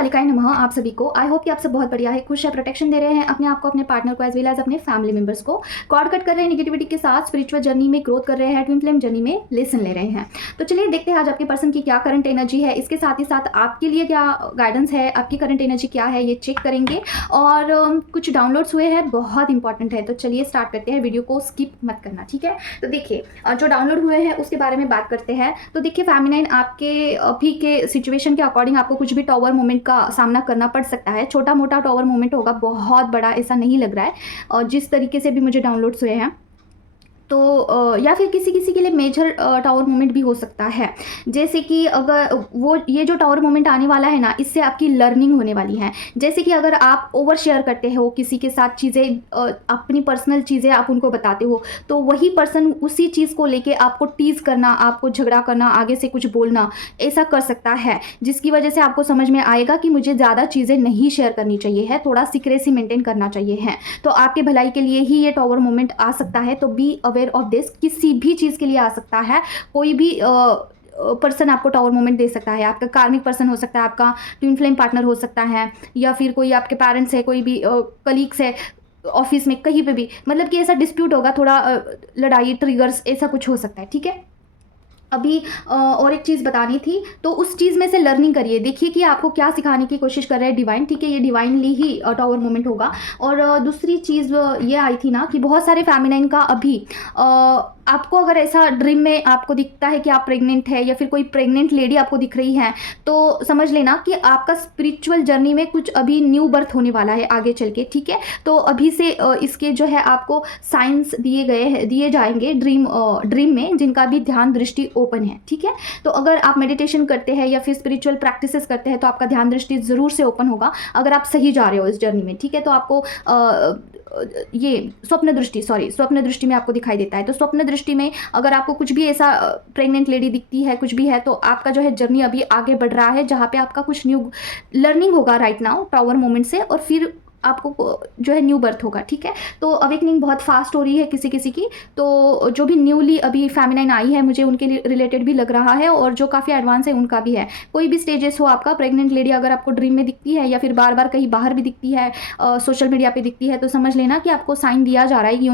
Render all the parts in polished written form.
कालिकाय नमः आप सभी को। आई होप कि आप सब बहुत बढ़िया है, खुश है, प्रोटेक्शन दे रहे हैं अपने आप को, अपने पार्टनर को, एज वेल एज अपने फैमिली मेंबर्स को। कॉर्ड कट कर रहे हैं नेगेटिविटी के साथ, स्पिरिचुअल जर्नी में ग्रोथ कर रहे हैं, ट्विन फ्लेम जर्नी में लेसन ले रहे हैं। तो चलिए देखते हैं आज आपके पर्सन की क्या करंट एनर्जी है, इसके साथ ही साथ आपके लिए क्या गाइडेंस है, आपकी करंट एनर्जी क्या है, ये चेक करेंगे। और कुछ डाउनलोड्स हुए हैं, बहुत इंपॉर्टेंट है। तो चलिए स्टार्ट करते हैं, वीडियो को स्किप मत करना, ठीक है। तो देखिए जो डाउनलोड हुए हैं उसके बारे में बात करते हैं। तो देखिए फेमिनाइन, आपके अभी के सिचुएशन के अकॉर्डिंग आपको कुछ भी टॉवर मोमेंट का सामना करना पड़ सकता है। छोटा मोटा टॉवर मोमेंट होगा, बहुत बड़ा ऐसा नहीं लग रहा है। और जिस तरीके से भी मुझे डाउनलोड्स हुए हैं, तो या फिर किसी किसी के लिए मेजर टावर मोमेंट भी हो सकता है। जैसे कि अगर वो ये जो टावर मोमेंट आने वाला है ना, इससे आपकी लर्निंग होने वाली है। जैसे कि अगर आप ओवर शेयर करते हो किसी के साथ चीज़ें, अपनी पर्सनल चीज़ें आप उनको बताते हो, तो वही पर्सन उसी चीज़ को लेके आपको टीज़ करना, आपको झगड़ा करना, आगे से कुछ बोलना, ऐसा कर सकता है। जिसकी वजह से आपको समझ में आएगा कि मुझे ज़्यादा चीज़ें नहीं शेयर करनी चाहिए है, थोड़ा सीक्रेसी मेंटेन करना चाहिए है। तो आपके भलाई के लिए ही ये टावर मोमेंट आ सकता है। तो बी ऑफ दिस, किसी भी चीज़ के लिए आ सकता है। कोई भी पर्सन आपको टावर मोमेंट दे सकता है। आपका कार्मिक पर्सन हो सकता है, आपका ट्विन फ्लेम पार्टनर हो सकता है, या फिर कोई आपके पेरेंट्स है, कोई भी कलीग्स है, ऑफिस में, कहीं पे भी, मतलब कि ऐसा डिस्प्यूट होगा, थोड़ा लड़ाई, ट्रिगर्स, ऐसा कुछ हो सकता है, ठीक है। अभी और एक चीज़ बतानी थी, तो उस चीज़ में से लर्निंग करिए। देखिए कि आपको क्या सिखाने की कोशिश कर रहे हैं डिवाइन, ठीक है। ये डिवाइनली ही टावर मोमेंट होगा। और दूसरी चीज़ ये आई थी ना कि बहुत सारे फेमिनाइन का अभी आपको अगर ऐसा ड्रीम में आपको दिखता है कि आप प्रेग्नेंट है, या फिर कोई प्रेग्नेंट लेडी आपको दिख रही है, तो समझ लेना कि आपका स्पिरिचुअल जर्नी में कुछ अभी न्यू बर्थ होने वाला है आगे चल के, ठीक है। तो अभी से इसके जो है आपको साइंस दिए जाएंगे ड्रीम में, जिनका भी ध्यान दृष्टि ओपन है, ठीक है। तो अगर आप मेडिटेशन करते हैं या फिर स्पिरिचुअल प्रैक्टिसेस करते हैं, तो आपका ध्यान दृष्टि ज़रूर से ओपन होगा, अगर आप सही जा रहे हो इस जर्नी में, ठीक है। तो आपको ये स्वप्न दृष्टि में आपको दिखाई देता है। तो स्वप्न दृष्टि में अगर आपको कुछ भी ऐसा प्रेग्नेंट लेडी दिखती है, कुछ भी है, तो आपका जो है जर्नी अभी आगे बढ़ रहा है, जहाँ पे आपका कुछ न्यू लर्निंग होगा राइट नाउ टावर मोमेंट से, और फिर आपको जो है न्यू बर्थ होगा, ठीक है। तो अवेकनिंग बहुत फास्ट हो रही है किसी किसी की। तो जो भी न्यूली अभी फेमिनाइन आई है, मुझे उनके रिलेटेड भी लग रहा है, और जो काफ़ी एडवांस है उनका भी है। कोई भी स्टेजेस हो आपका, प्रेग्नेंट लेडी अगर आपको ड्रीम में दिखती है, या फिर बार बार कहीं बाहर भी दिखती है, सोशल मीडिया पे दिखती है, तो समझ लेना कि आपको साइन दिया जा रहा है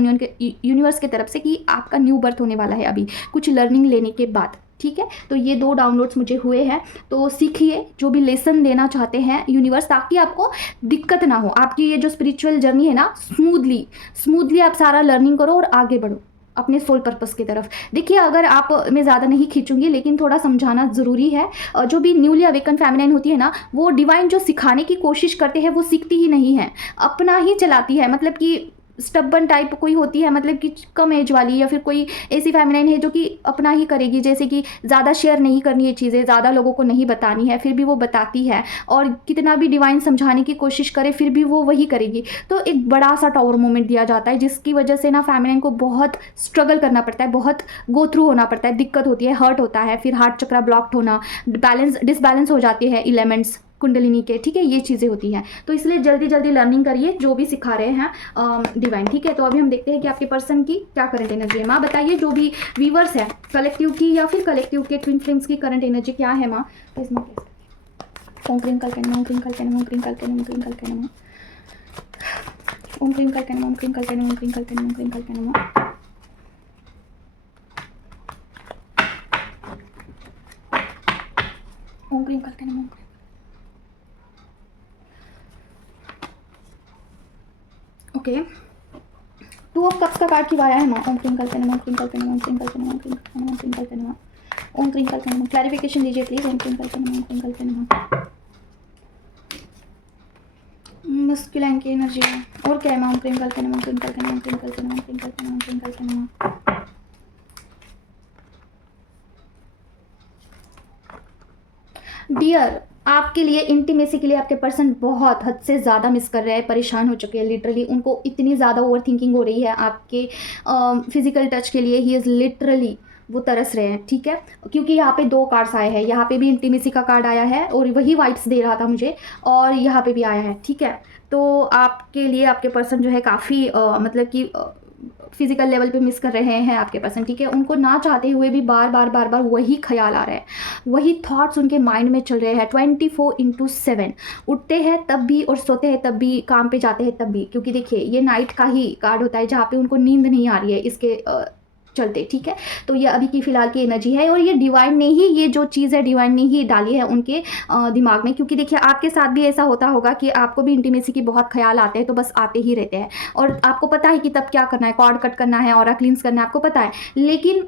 यूनिवर्स की तरफ से कि आपका न्यू बर्थ होने वाला है अभी कुछ लर्निंग लेने के बाद, ठीक है। तो ये 2 डाउनलोड्स मुझे हुए हैं। तो सीखिए जो भी लेसन देना चाहते हैं यूनिवर्स, ताकि आपको दिक्कत ना हो। आपकी ये जो स्पिरिचुअल जर्नी है ना, स्मूथली आप सारा लर्निंग करो और आगे बढ़ो अपने सोल पर्पस की तरफ। देखिए अगर आप, मैं ज़्यादा नहीं खींचूंगी, लेकिन थोड़ा समझाना ज़रूरी है। जो भी न्यूली अवेकन फेमिनाइन होती है ना, वो डिवाइन जो सिखाने की कोशिश करते हैं वो सीखती ही नहीं है, अपना ही चलाती है। मतलब कि स्टबन टाइप कोई होती है, मतलब कि कम एज वाली, या फिर कोई ऐसी फेमिनाइन है जो कि अपना ही करेगी। जैसे कि ज़्यादा शेयर नहीं करनी है चीज़ें, ज़्यादा लोगों को नहीं बतानी है, फिर भी वो बताती है। और कितना भी डिवाइन समझाने की कोशिश करे, फिर भी वो वही करेगी। तो एक बड़ा सा टावर मोमेंट दिया जाता है, जिसकी वजह से ना फेमिनाइन को बहुत स्ट्रगल करना पड़ता है, बहुत गो थ्रू होना पड़ता है, दिक्कत होती है, हर्ट होता है, फिर हार्ट चक्रा ब्लॉक्ड होना, डिसबैलेंस हो जाते हैं एलिमेंट्स कुंडलिनी के, ठीक है। ये चीज़ें होती हैं। तो इसलिए जल्दी जल्दी लर्निंग करिए जो भी सिखा रहे हैं डिवाइन, ठीक है। तो अभी हम देखते हैं कि आपके पर्सन की क्या करंट एनर्जी है। माँ बताइए, जो भी व्यूवर्स है कलेक्टिव की, या फिर कलेक्टिव के ट्विन फ्लेम्स की करंट एनर्जी क्या है माँ। इसमें ओम क्रीम कल्कन, ओम क्रीम कल्कन, ओम क्रीम कल्कन, ओम क्रीम कल्कन, ओम क्रीम कल्कन, ओम क्रीम कल्कन, ओम क्रीम कल्कन, ओम क्रीम कल्कन, ओम क्रीम कल्कन, ओम। ओके, 2 ऑफ कप्स का कार्ड क्यों आया है माँ। ओम क्रीम कल्कन, ओम क्रीम कल्कन, ओम क्रीम कल्कन, ओम क्रीम कल्कन, ओम क्रीम कल्कन, ओम क्रीम कल्कन। क्लैरिफिकेशन दीजिए प्लीज। ओम क्रीम कल्कन, ओम क्रीम कल्कन, मस्कुलाइन की एनर्जी है। और क्या है माँ। ओम क्रीम कल्कन, ओम क्रीम कल्कन, ओम क्रीम कल्कन, ओम क्रीम कल्कन, ओम क्रीम कल्कन। डियर, आपके लिए इंटीमेसी के लिए आपके पर्सन बहुत हद से ज़्यादा मिस कर रहे हैं, परेशान हो चुके हैं लिटरली। उनको इतनी ज़्यादा ओवर थिंकिंग हो रही है आपके फिजिकल टच के लिए। ही इज़ लिटरली, वो तरस रहे हैं, ठीक है। क्योंकि यहाँ पे 2 कार्ड्स आए हैं, यहाँ पे भी इंटीमेसी का कार्ड आया है, और वही वाइब्स दे रहा था मुझे, और यहाँ पे भी आया है, ठीक है। तो आपके लिए आपके पर्सन जो है काफ़ी मतलब कि फिजिकल लेवल पे मिस कर रहे हैं आपके पर्सन, ठीक है। उनको ना चाहते हुए भी बार बार वही ख्याल आ रहा है, वही थॉट्स उनके माइंड में चल रहे हैं 24/7। उठते हैं तब भी और सोते हैं तब भी, काम पे जाते हैं तब भी, क्योंकि देखिए ये नाइट का ही कार्ड होता है जहाँ पे उनको नींद नहीं आ रही है इसके चलते, ठीक है। तो ये अभी की फ़िलहाल की एनर्जी है, और ये डिवाइन ने ही, ये जो चीज़ है डिवाइन ने ही डाली है उनके दिमाग में, क्योंकि देखिए आपके साथ भी ऐसा होता होगा कि आपको भी इंटीमेसी की बहुत ख्याल आते हैं, तो बस आते ही रहते हैं, और आपको पता है कि तब क्या करना है, कॉर्ड कट करना है, ऑरा क्लींस करना है, आपको पता है, लेकिन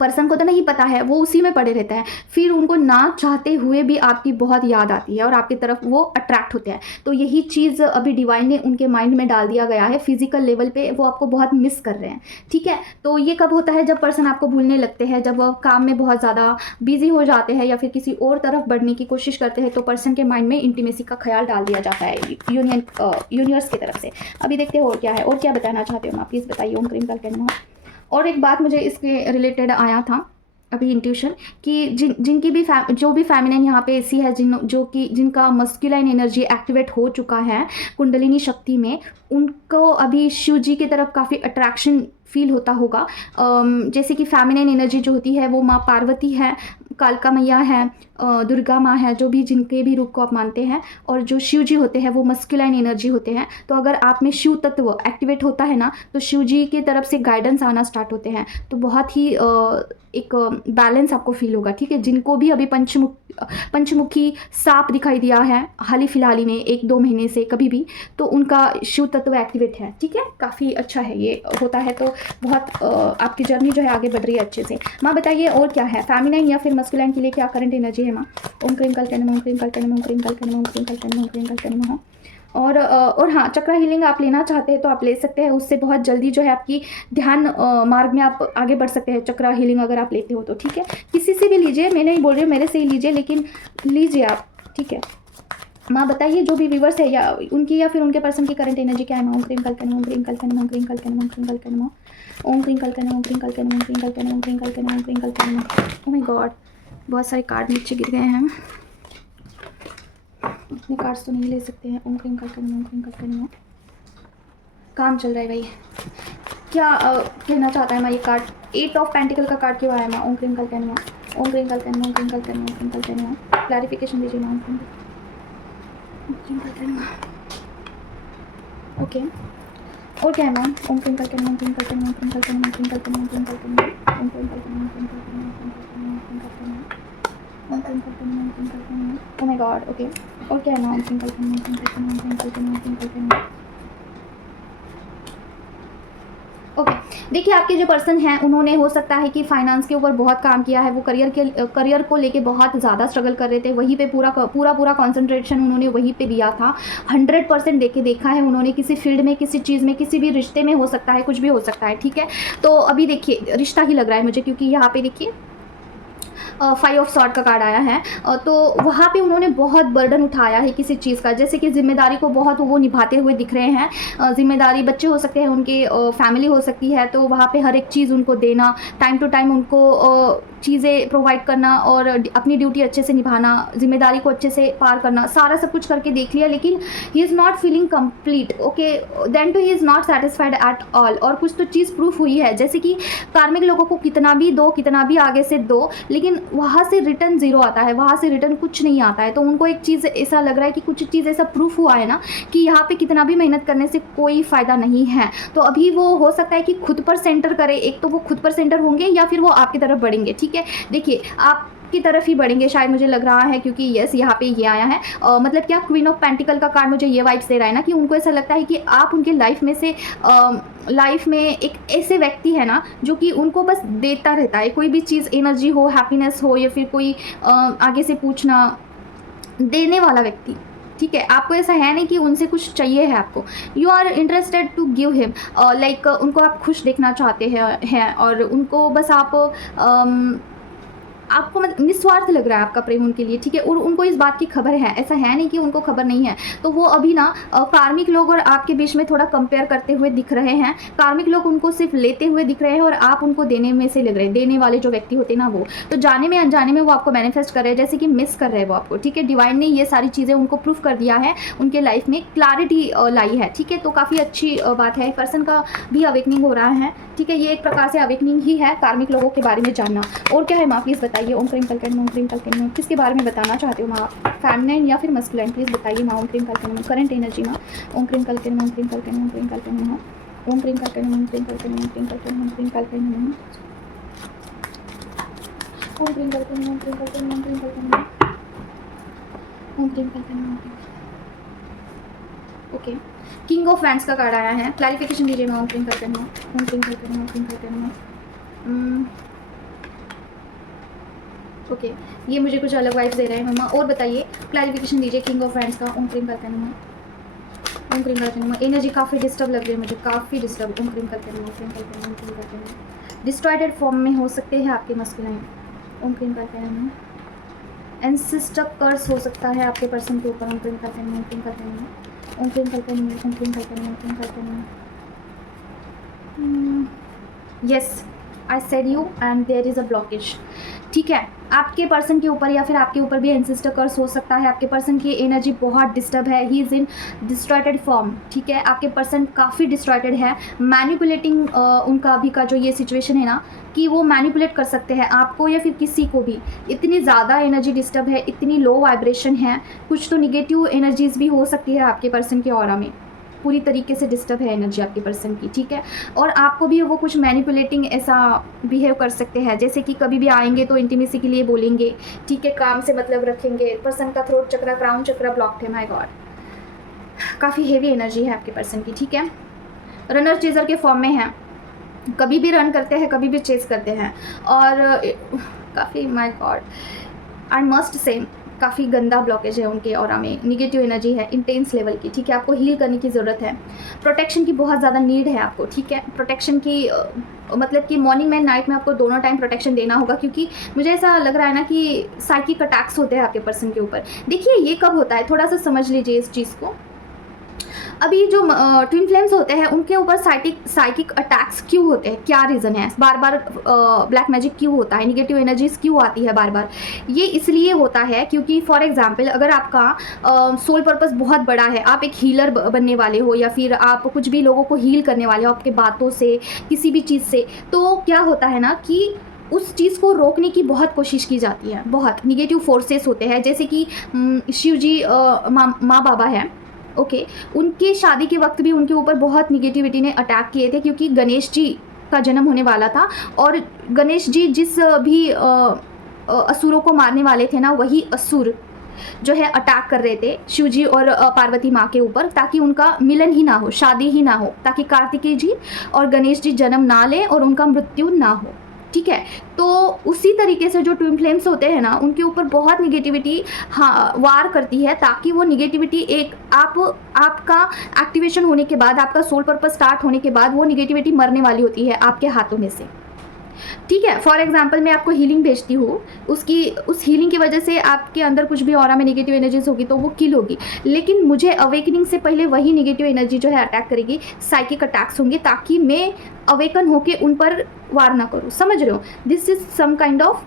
पर्सन को तो नहीं पता है, वो उसी में पड़े रहता है। फिर उनको ना चाहते हुए भी आपकी बहुत याद आती है और आपकी तरफ वो अट्रैक्ट होते हैं। तो यही चीज़ अभी डिवाइन ने उनके माइंड में डाल दिया गया है, फिजिकल लेवल पे वो आपको बहुत मिस कर रहे हैं, ठीक है। तो ये कब होता है, जब पर्सन आपको भूलने लगते हैं, जब वो काम में बहुत ज़्यादा बिजी हो जाते हैं या फिर किसी और तरफ बढ़ने की कोशिश करते हैं, तो पर्सन के माइंड में इंटीमेसी का ख्याल डाल दिया जाता है यूनिवर्स की तरफ से। अभी देखते हैं और क्या है, और क्या बताना चाहते हो आप, प्लीज़ बताइए। ओम क्रीम कल। और एक बात मुझे इसके रिलेटेड आया था अभी इंट्यूशन, कि जिनकी भी जो भी फेमिनिन यहाँ पे ऐसी है, जिनका मस्कुलाइन एनर्जी एक्टिवेट हो चुका है कुंडलिनी शक्ति में, उनको अभी शिव जी की तरफ काफ़ी अट्रैक्शन फील होता होगा। जैसे कि फेमिनिन एनर्जी जो होती है वो माँ पार्वती है, कालका मैया है, दुर्गा माँ है, जो भी जिनके भी रूप को आप मानते हैं, और जो शिव जी होते हैं वो मस्कुलाइन एनर्जी होते हैं। तो अगर आप में शिव तत्व एक्टिवेट होता है ना, तो शिव जी की तरफ से गाइडेंस आना स्टार्ट होते हैं, तो बहुत ही एक बैलेंस आपको फील होगा, ठीक है। जिनको भी अभी पंचमुखी सांप दिखाई दिया है हाल ही फिलहाल ही में 1-2 महीने से कभी भी, तो उनका शिव तत्व एक्टिवेट है, ठीक है। काफ़ी अच्छा है ये होता है, तो बहुत आपकी जर्नी जो है आगे बढ़ रही है अच्छे से। माँ बताइए और क्या है, फेमिनाइन या फिर मस्कुलाइन के लिए क्या करंट एनर्जी है माँ। ओम क्रीम कल ओम क्रीम कल ओम क्रीम कल ओम क्रीम कल ओम क्रीम कल। और हाँ, चक्रा हीलिंग आप लेना चाहते हैं तो आप ले सकते हैं, उससे बहुत जल्दी जो है आपकी ध्यान मार्ग में आप आगे बढ़ सकते हैं। चक्रा हीलिंग अगर आप लेते हो तो, ठीक है। किसी से भी लीजिए, मैं नहीं बोल रही हूँ मेरे से ही लीजिए, लेकिन लीजिए आप, ठीक है। माँ बताइए जो भी व्यूवर्स है या उनकी या फिर उनके पर्सन की करंट एनर्जी क्या है माँ। ओम क्रीम कल ओम क्रीम कल ओम क्रीम कल ओम क्रीम कल ओम क्रीम कल ओम क्रीम कल ओम क्रीम कल ओम क्रीम कल ओम क्रीम कल। ओह माय गॉड, बहुत सारे कार्ड नीचे गिर गए हैं, इतने कार्ड्स तो नहीं ले सकते हैं। ओम क्रीम कल ओम क्रीम कल। काम चल रहा है भाई, क्या कहना चाहता है मैं ये कार्ड। 8 ऑफ पेंटिकल का कार्ड क्यों आया माँ। ओम क्रीम कल ओम क्रीम कल ओम क्रीम कल ओम क्रीम कल। क्लैरिफिकेशन दीजिए माँ। ओम क्रीम कल। ओके, और क्या है मैम। ओम क्रीम कल ओम क्रीम कल ओम क्रीम कल ओम क्रीम कल ओम क्रीम कल ओम क्रीम कल ओम क्रीम कल। ओह माय गॉड, ओके, और क्या है मैम। ओम क्रीम कल ओम क्रीम कल ओम क्रीम कल ओम क्रीम कल। ओके, देखिए आपके जो पर्सन हैं उन्होंने हो सकता है कि फाइनेंस के ऊपर बहुत काम किया है, वो करियर को लेके बहुत ज़्यादा स्ट्रगल कर रहे थे, वहीं पे पूरा कंसंट्रेशन उन्होंने वहीं पे दिया था। 100% देखा है उन्होंने, किसी फील्ड में, किसी चीज़ में, किसी भी रिश्ते में, हो सकता है कुछ भी हो सकता है, ठीक है। तो अभी देखिए रिश्ता ही लग रहा है मुझे, क्योंकि यहाँ पे देखिए 5 ऑफ सॉर्ड का कार्ड आया है। तो वहाँ पे उन्होंने बहुत बर्डन उठाया है किसी चीज़ का, जैसे कि जिम्मेदारी को बहुत वो निभाते हुए दिख रहे हैं। जिम्मेदारी, बच्चे हो सकते हैं उनके, फैमिली हो सकती है, तो वहाँ पे हर एक चीज़ उनको देना, टाइम टू टाइम उनको चीज़ें प्रोवाइड करना और अपनी ड्यूटी अच्छे से निभाना, जिम्मेदारी को अच्छे से पार करना, सारा सब कुछ करके देख लिया, लेकिन he is not feeling complete. Okay, then to he is not satisfied at all. और कुछ तो चीज़ प्रूफ हुई है, जैसे कि कार्मिक लोगों को कितना भी दो, कितना भी आगे से दो, लेकिन वहाँ से रिटर्न ज़ीरो आता है, वहाँ से रिटर्न कुछ नहीं आता है। तो उनको एक चीज़ ऐसा लग रहा है कि कुछ चीज़ ऐसा प्रूफ हुआ है ना कि यहाँ पे कितना भी मेहनत करने से कोई फ़ायदा नहीं है। तो अभी वो हो सकता है कि खुद पर सेंटर करे, एक तो वो खुद पर सेंटर होंगे या फिर वो आपकी तरफ बढ़ेंगे, ठीक है। देखिए आप की तरफ ही बढ़ेंगे शायद, मुझे लग रहा है, क्योंकि यस यहाँ पे ये आया है। मतलब क्या, क्वीन ऑफ पेंटिकल का कार्ड मुझे ये वाइब्स दे रहा है ना कि उनको ऐसा लगता है कि आप उनके लाइफ में से लाइफ में एक ऐसे व्यक्ति है ना जो कि उनको बस देता रहता है, कोई भी चीज़, एनर्जी हो, हैप्पीनेस हो, या फिर कोई आगे से पूछना, देने वाला व्यक्ति, ठीक है। आपको ऐसा है नहीं कि उनसे कुछ चाहिए है आपको, you are interested to give him, like उनको आप खुश देखना चाहते हैं और उनको बस आपको निस्वार्थ लग रहा है आपका प्रेम उनके लिए, ठीक है, और उनको इस बात की खबर है, ऐसा है नहीं कि उनको खबर नहीं है। तो वो अभी ना कार्मिक लोग और आपके बीच में थोड़ा कंपेयर करते हुए दिख रहे हैं। कार्मिक लोग उनको सिर्फ लेते हुए दिख रहे हैं और आप उनको देने में से लग रहे हैं, देने वाले जो व्यक्ति होते हैं ना वो। तो जाने में अनजाने में वो आपको मैनिफेस्ट कर रहे हैं, जैसे कि मिस कर रहे हैं वो आपको, ठीक है। डिवाइन ने ये सारी चीज़ें उनको प्रूफ कर दिया है, उनके लाइफ में क्लैरिटी लाई है, ठीक है। तो काफ़ी अच्छी बात है, पर्सन का भी अवेकनिंग हो रहा है, ठीक है। ये एक प्रकार से अवेकनिंग ही है, कार्मिक लोगों के बारे में जानना। और क्या है माँ, प्लीज़ बताइए। ओम क्रीम कलकन, ओम क्रीम कलकन, किसके बारे में बताना चाहते हो माँ आप, फेमिनिन या फिर मस्कुलिन, प्लीज़ बताइए माँ। ओम क्रीम कलकन, करंट एनर्जी माँ। ओम क्रीम कलकन, ओम क्रीम कलकन, ओम क्रीम कलकन माँ। ओम क्रीम कलकन, ओम क्रीम कलकन, ओम क्रीम कलकन, ओम क्रीम कलकन माँ। ओम क्रीम कलकन, ओम क्रीम कलकन, ओम क्रीम कलकन माँ। ओम क्रीम कलकन, ओम क्रीम। ओके, किंग ऑफ वैंड्स का कार्ड आया है, क्लैरिफिकेशन दीजिए माँ। ओम क्रीम कलकन माँ। ओम क्रीम कलकन, ओम क्रीम कलकन माँ। ओके, ये मुझे कुछ अलग वाइब्स दे रहे हैं मम्मा, और बताइए, क्लैरिफिकेशन दीजिए किंग ऑफ वैंड्स का। ओम क्रीम कलकन माँ। ओम क्रीम कलकन माँ। एनर्जी काफ़ी डिस्टर्ब लग रही है मुझे, काफ़ी डिस्टर्ब। ओम क्रीम कलकन माँ, ओम क्रीम कलकन, ओम क्रीम कलकन माँ। डिस्ट्रॉयड फॉर्म में हो सकते हैं आपके मस्कुलिन। ओम क्रीम कलकन माँ। एंसेस्टर कर्स हो सकता है आपके पर्सन के ऊपर। ओम क्रीम कलकन माँ, ओम क्रीम कलकन माँ। ओम क्रीम कलकन माँ, ओम क्रीम कलकन माँ, ओम क्रीम कलकन माँ। Yes, I said you and there is a blockage, ठीक है। आपके पर्सन के ऊपर या फिर आपके ऊपर भी एंसेस्टर कर्स हो सकता है। आपके पर्सन की एनर्जी बहुत डिस्टर्ब है, ही इज़ इन डिस्ट्रॉयटेड फॉर्म, ठीक है। आपके पर्सन काफ़ी डिस्ट्रॉयटेड है, मैनिपुलेटिंग उनका अभी का जो ये सिचुएशन है ना, कि वो मैनिपुलेट कर सकते हैं आपको या फिर किसी को भी। इतनी ज़्यादा एनर्जी डिस्टर्ब है, इतनी लो वाइब्रेशन है, कुछ तो निगेटिव एनर्जीज भी हो सकती है आपके पर्सन के ऑरा में। पूरी तरीके से डिस्टर्ब है एनर्जी आपके पर्सन की, ठीक है। और आपको भी वो कुछ मैनिपुलेटिंग ऐसा बिहेव कर सकते हैं, जैसे कि कभी भी आएंगे तो इंटीमेसी के लिए बोलेंगे, ठीक है, काम से मतलब रखेंगे। पर्सन का थ्रोट चक्रा, क्राउन चक्रा ब्लॉक्ड है, माय गॉड, काफ़ी हेवी एनर्जी है आपके पर्सन की, ठीक है। रनर चेजर के फॉर्म में है, कभी भी रन करते हैं, कभी भी चेस करते हैं, और काफ़ी, my God, I must say काफ़ी गंदा ब्लॉकेज है उनके ऑरा में, निगेटिव एनर्जी है इंटेंस लेवल की, ठीक है। आपको हील करने की ज़रूरत है, प्रोटेक्शन की बहुत ज़्यादा नीड है आपको, ठीक है। प्रोटेक्शन की मतलब कि मॉर्निंग में नाइट में आपको दोनों टाइम प्रोटेक्शन देना होगा, क्योंकि मुझे ऐसा लग रहा है ना कि साइकिक अटैक्स होते हैं आपके पर्सन के ऊपर। देखिए ये कब होता है, थोड़ा सा समझ लीजिए इस चीज़ को। अभी जो ट्विन फ्लेम्स होते हैं उनके ऊपर साइकिक अटैक्स क्यों होते हैं, क्या रीज़न है, बार बार ब्लैक मैजिक क्यों होता है, निगेटिव एनर्जीज क्यों आती है बार बार। ये इसलिए होता है क्योंकि फॉर एग्जांपल अगर आपका सोल पर्पस बहुत बड़ा है, आप एक हीलर बनने वाले हो, या फिर आप कुछ भी लोगों को हील करने वाले हो आपके बातों से, किसी भी चीज़ से, तो क्या होता है ना कि उस चीज़ को रोकने की बहुत कोशिश की जाती है। बहुत निगेटिव फोर्सेस होते हैं, जैसे कि शिव जी माँ बाबा है, ओके, उनके शादी के वक्त भी उनके ऊपर बहुत निगेटिविटी ने अटैक किए थे, क्योंकि गणेश जी का जन्म होने वाला था, और गणेश जी जिस भी असुरों को मारने वाले थे ना, वही असुर जो है अटैक कर रहे थे शिव जी और पार्वती माँ के ऊपर, ताकि उनका मिलन ही ना हो, शादी ही ना हो, ताकि कार्तिकेय जी और गणेश जी जन्म ना लें और उनका मृत्यु ना हो, ठीक है। तो उसी तरीके से जो ट्विन फ्लेम्स होते हैं ना, उनके ऊपर बहुत निगेटिविटी हाँ वार करती है, ताकि वो निगेटिविटी एक आपका एक्टिवेशन होने के बाद, आपका सोल पर्पस स्टार्ट होने के बाद वो निगेटिविटी मरने वाली होती है आपके हाथों में से, ठीक है। फॉर एग्जाम्पल मैं आपको हीलिंग भेजती हूँ, उस हीलिंग की वजह से आपके अंदर कुछ भी ऑरा में नेगेटिव एनर्जीज होगी तो वो किल होगी, लेकिन मुझे अवेकनिंग से पहले वही नेगेटिव एनर्जी जो है अटैक करेगी, साइकिक अटैक्स होंगे, ताकि मैं अवेकन होके उन पर वार ना करूँ, समझ रहे हो। This is some kind of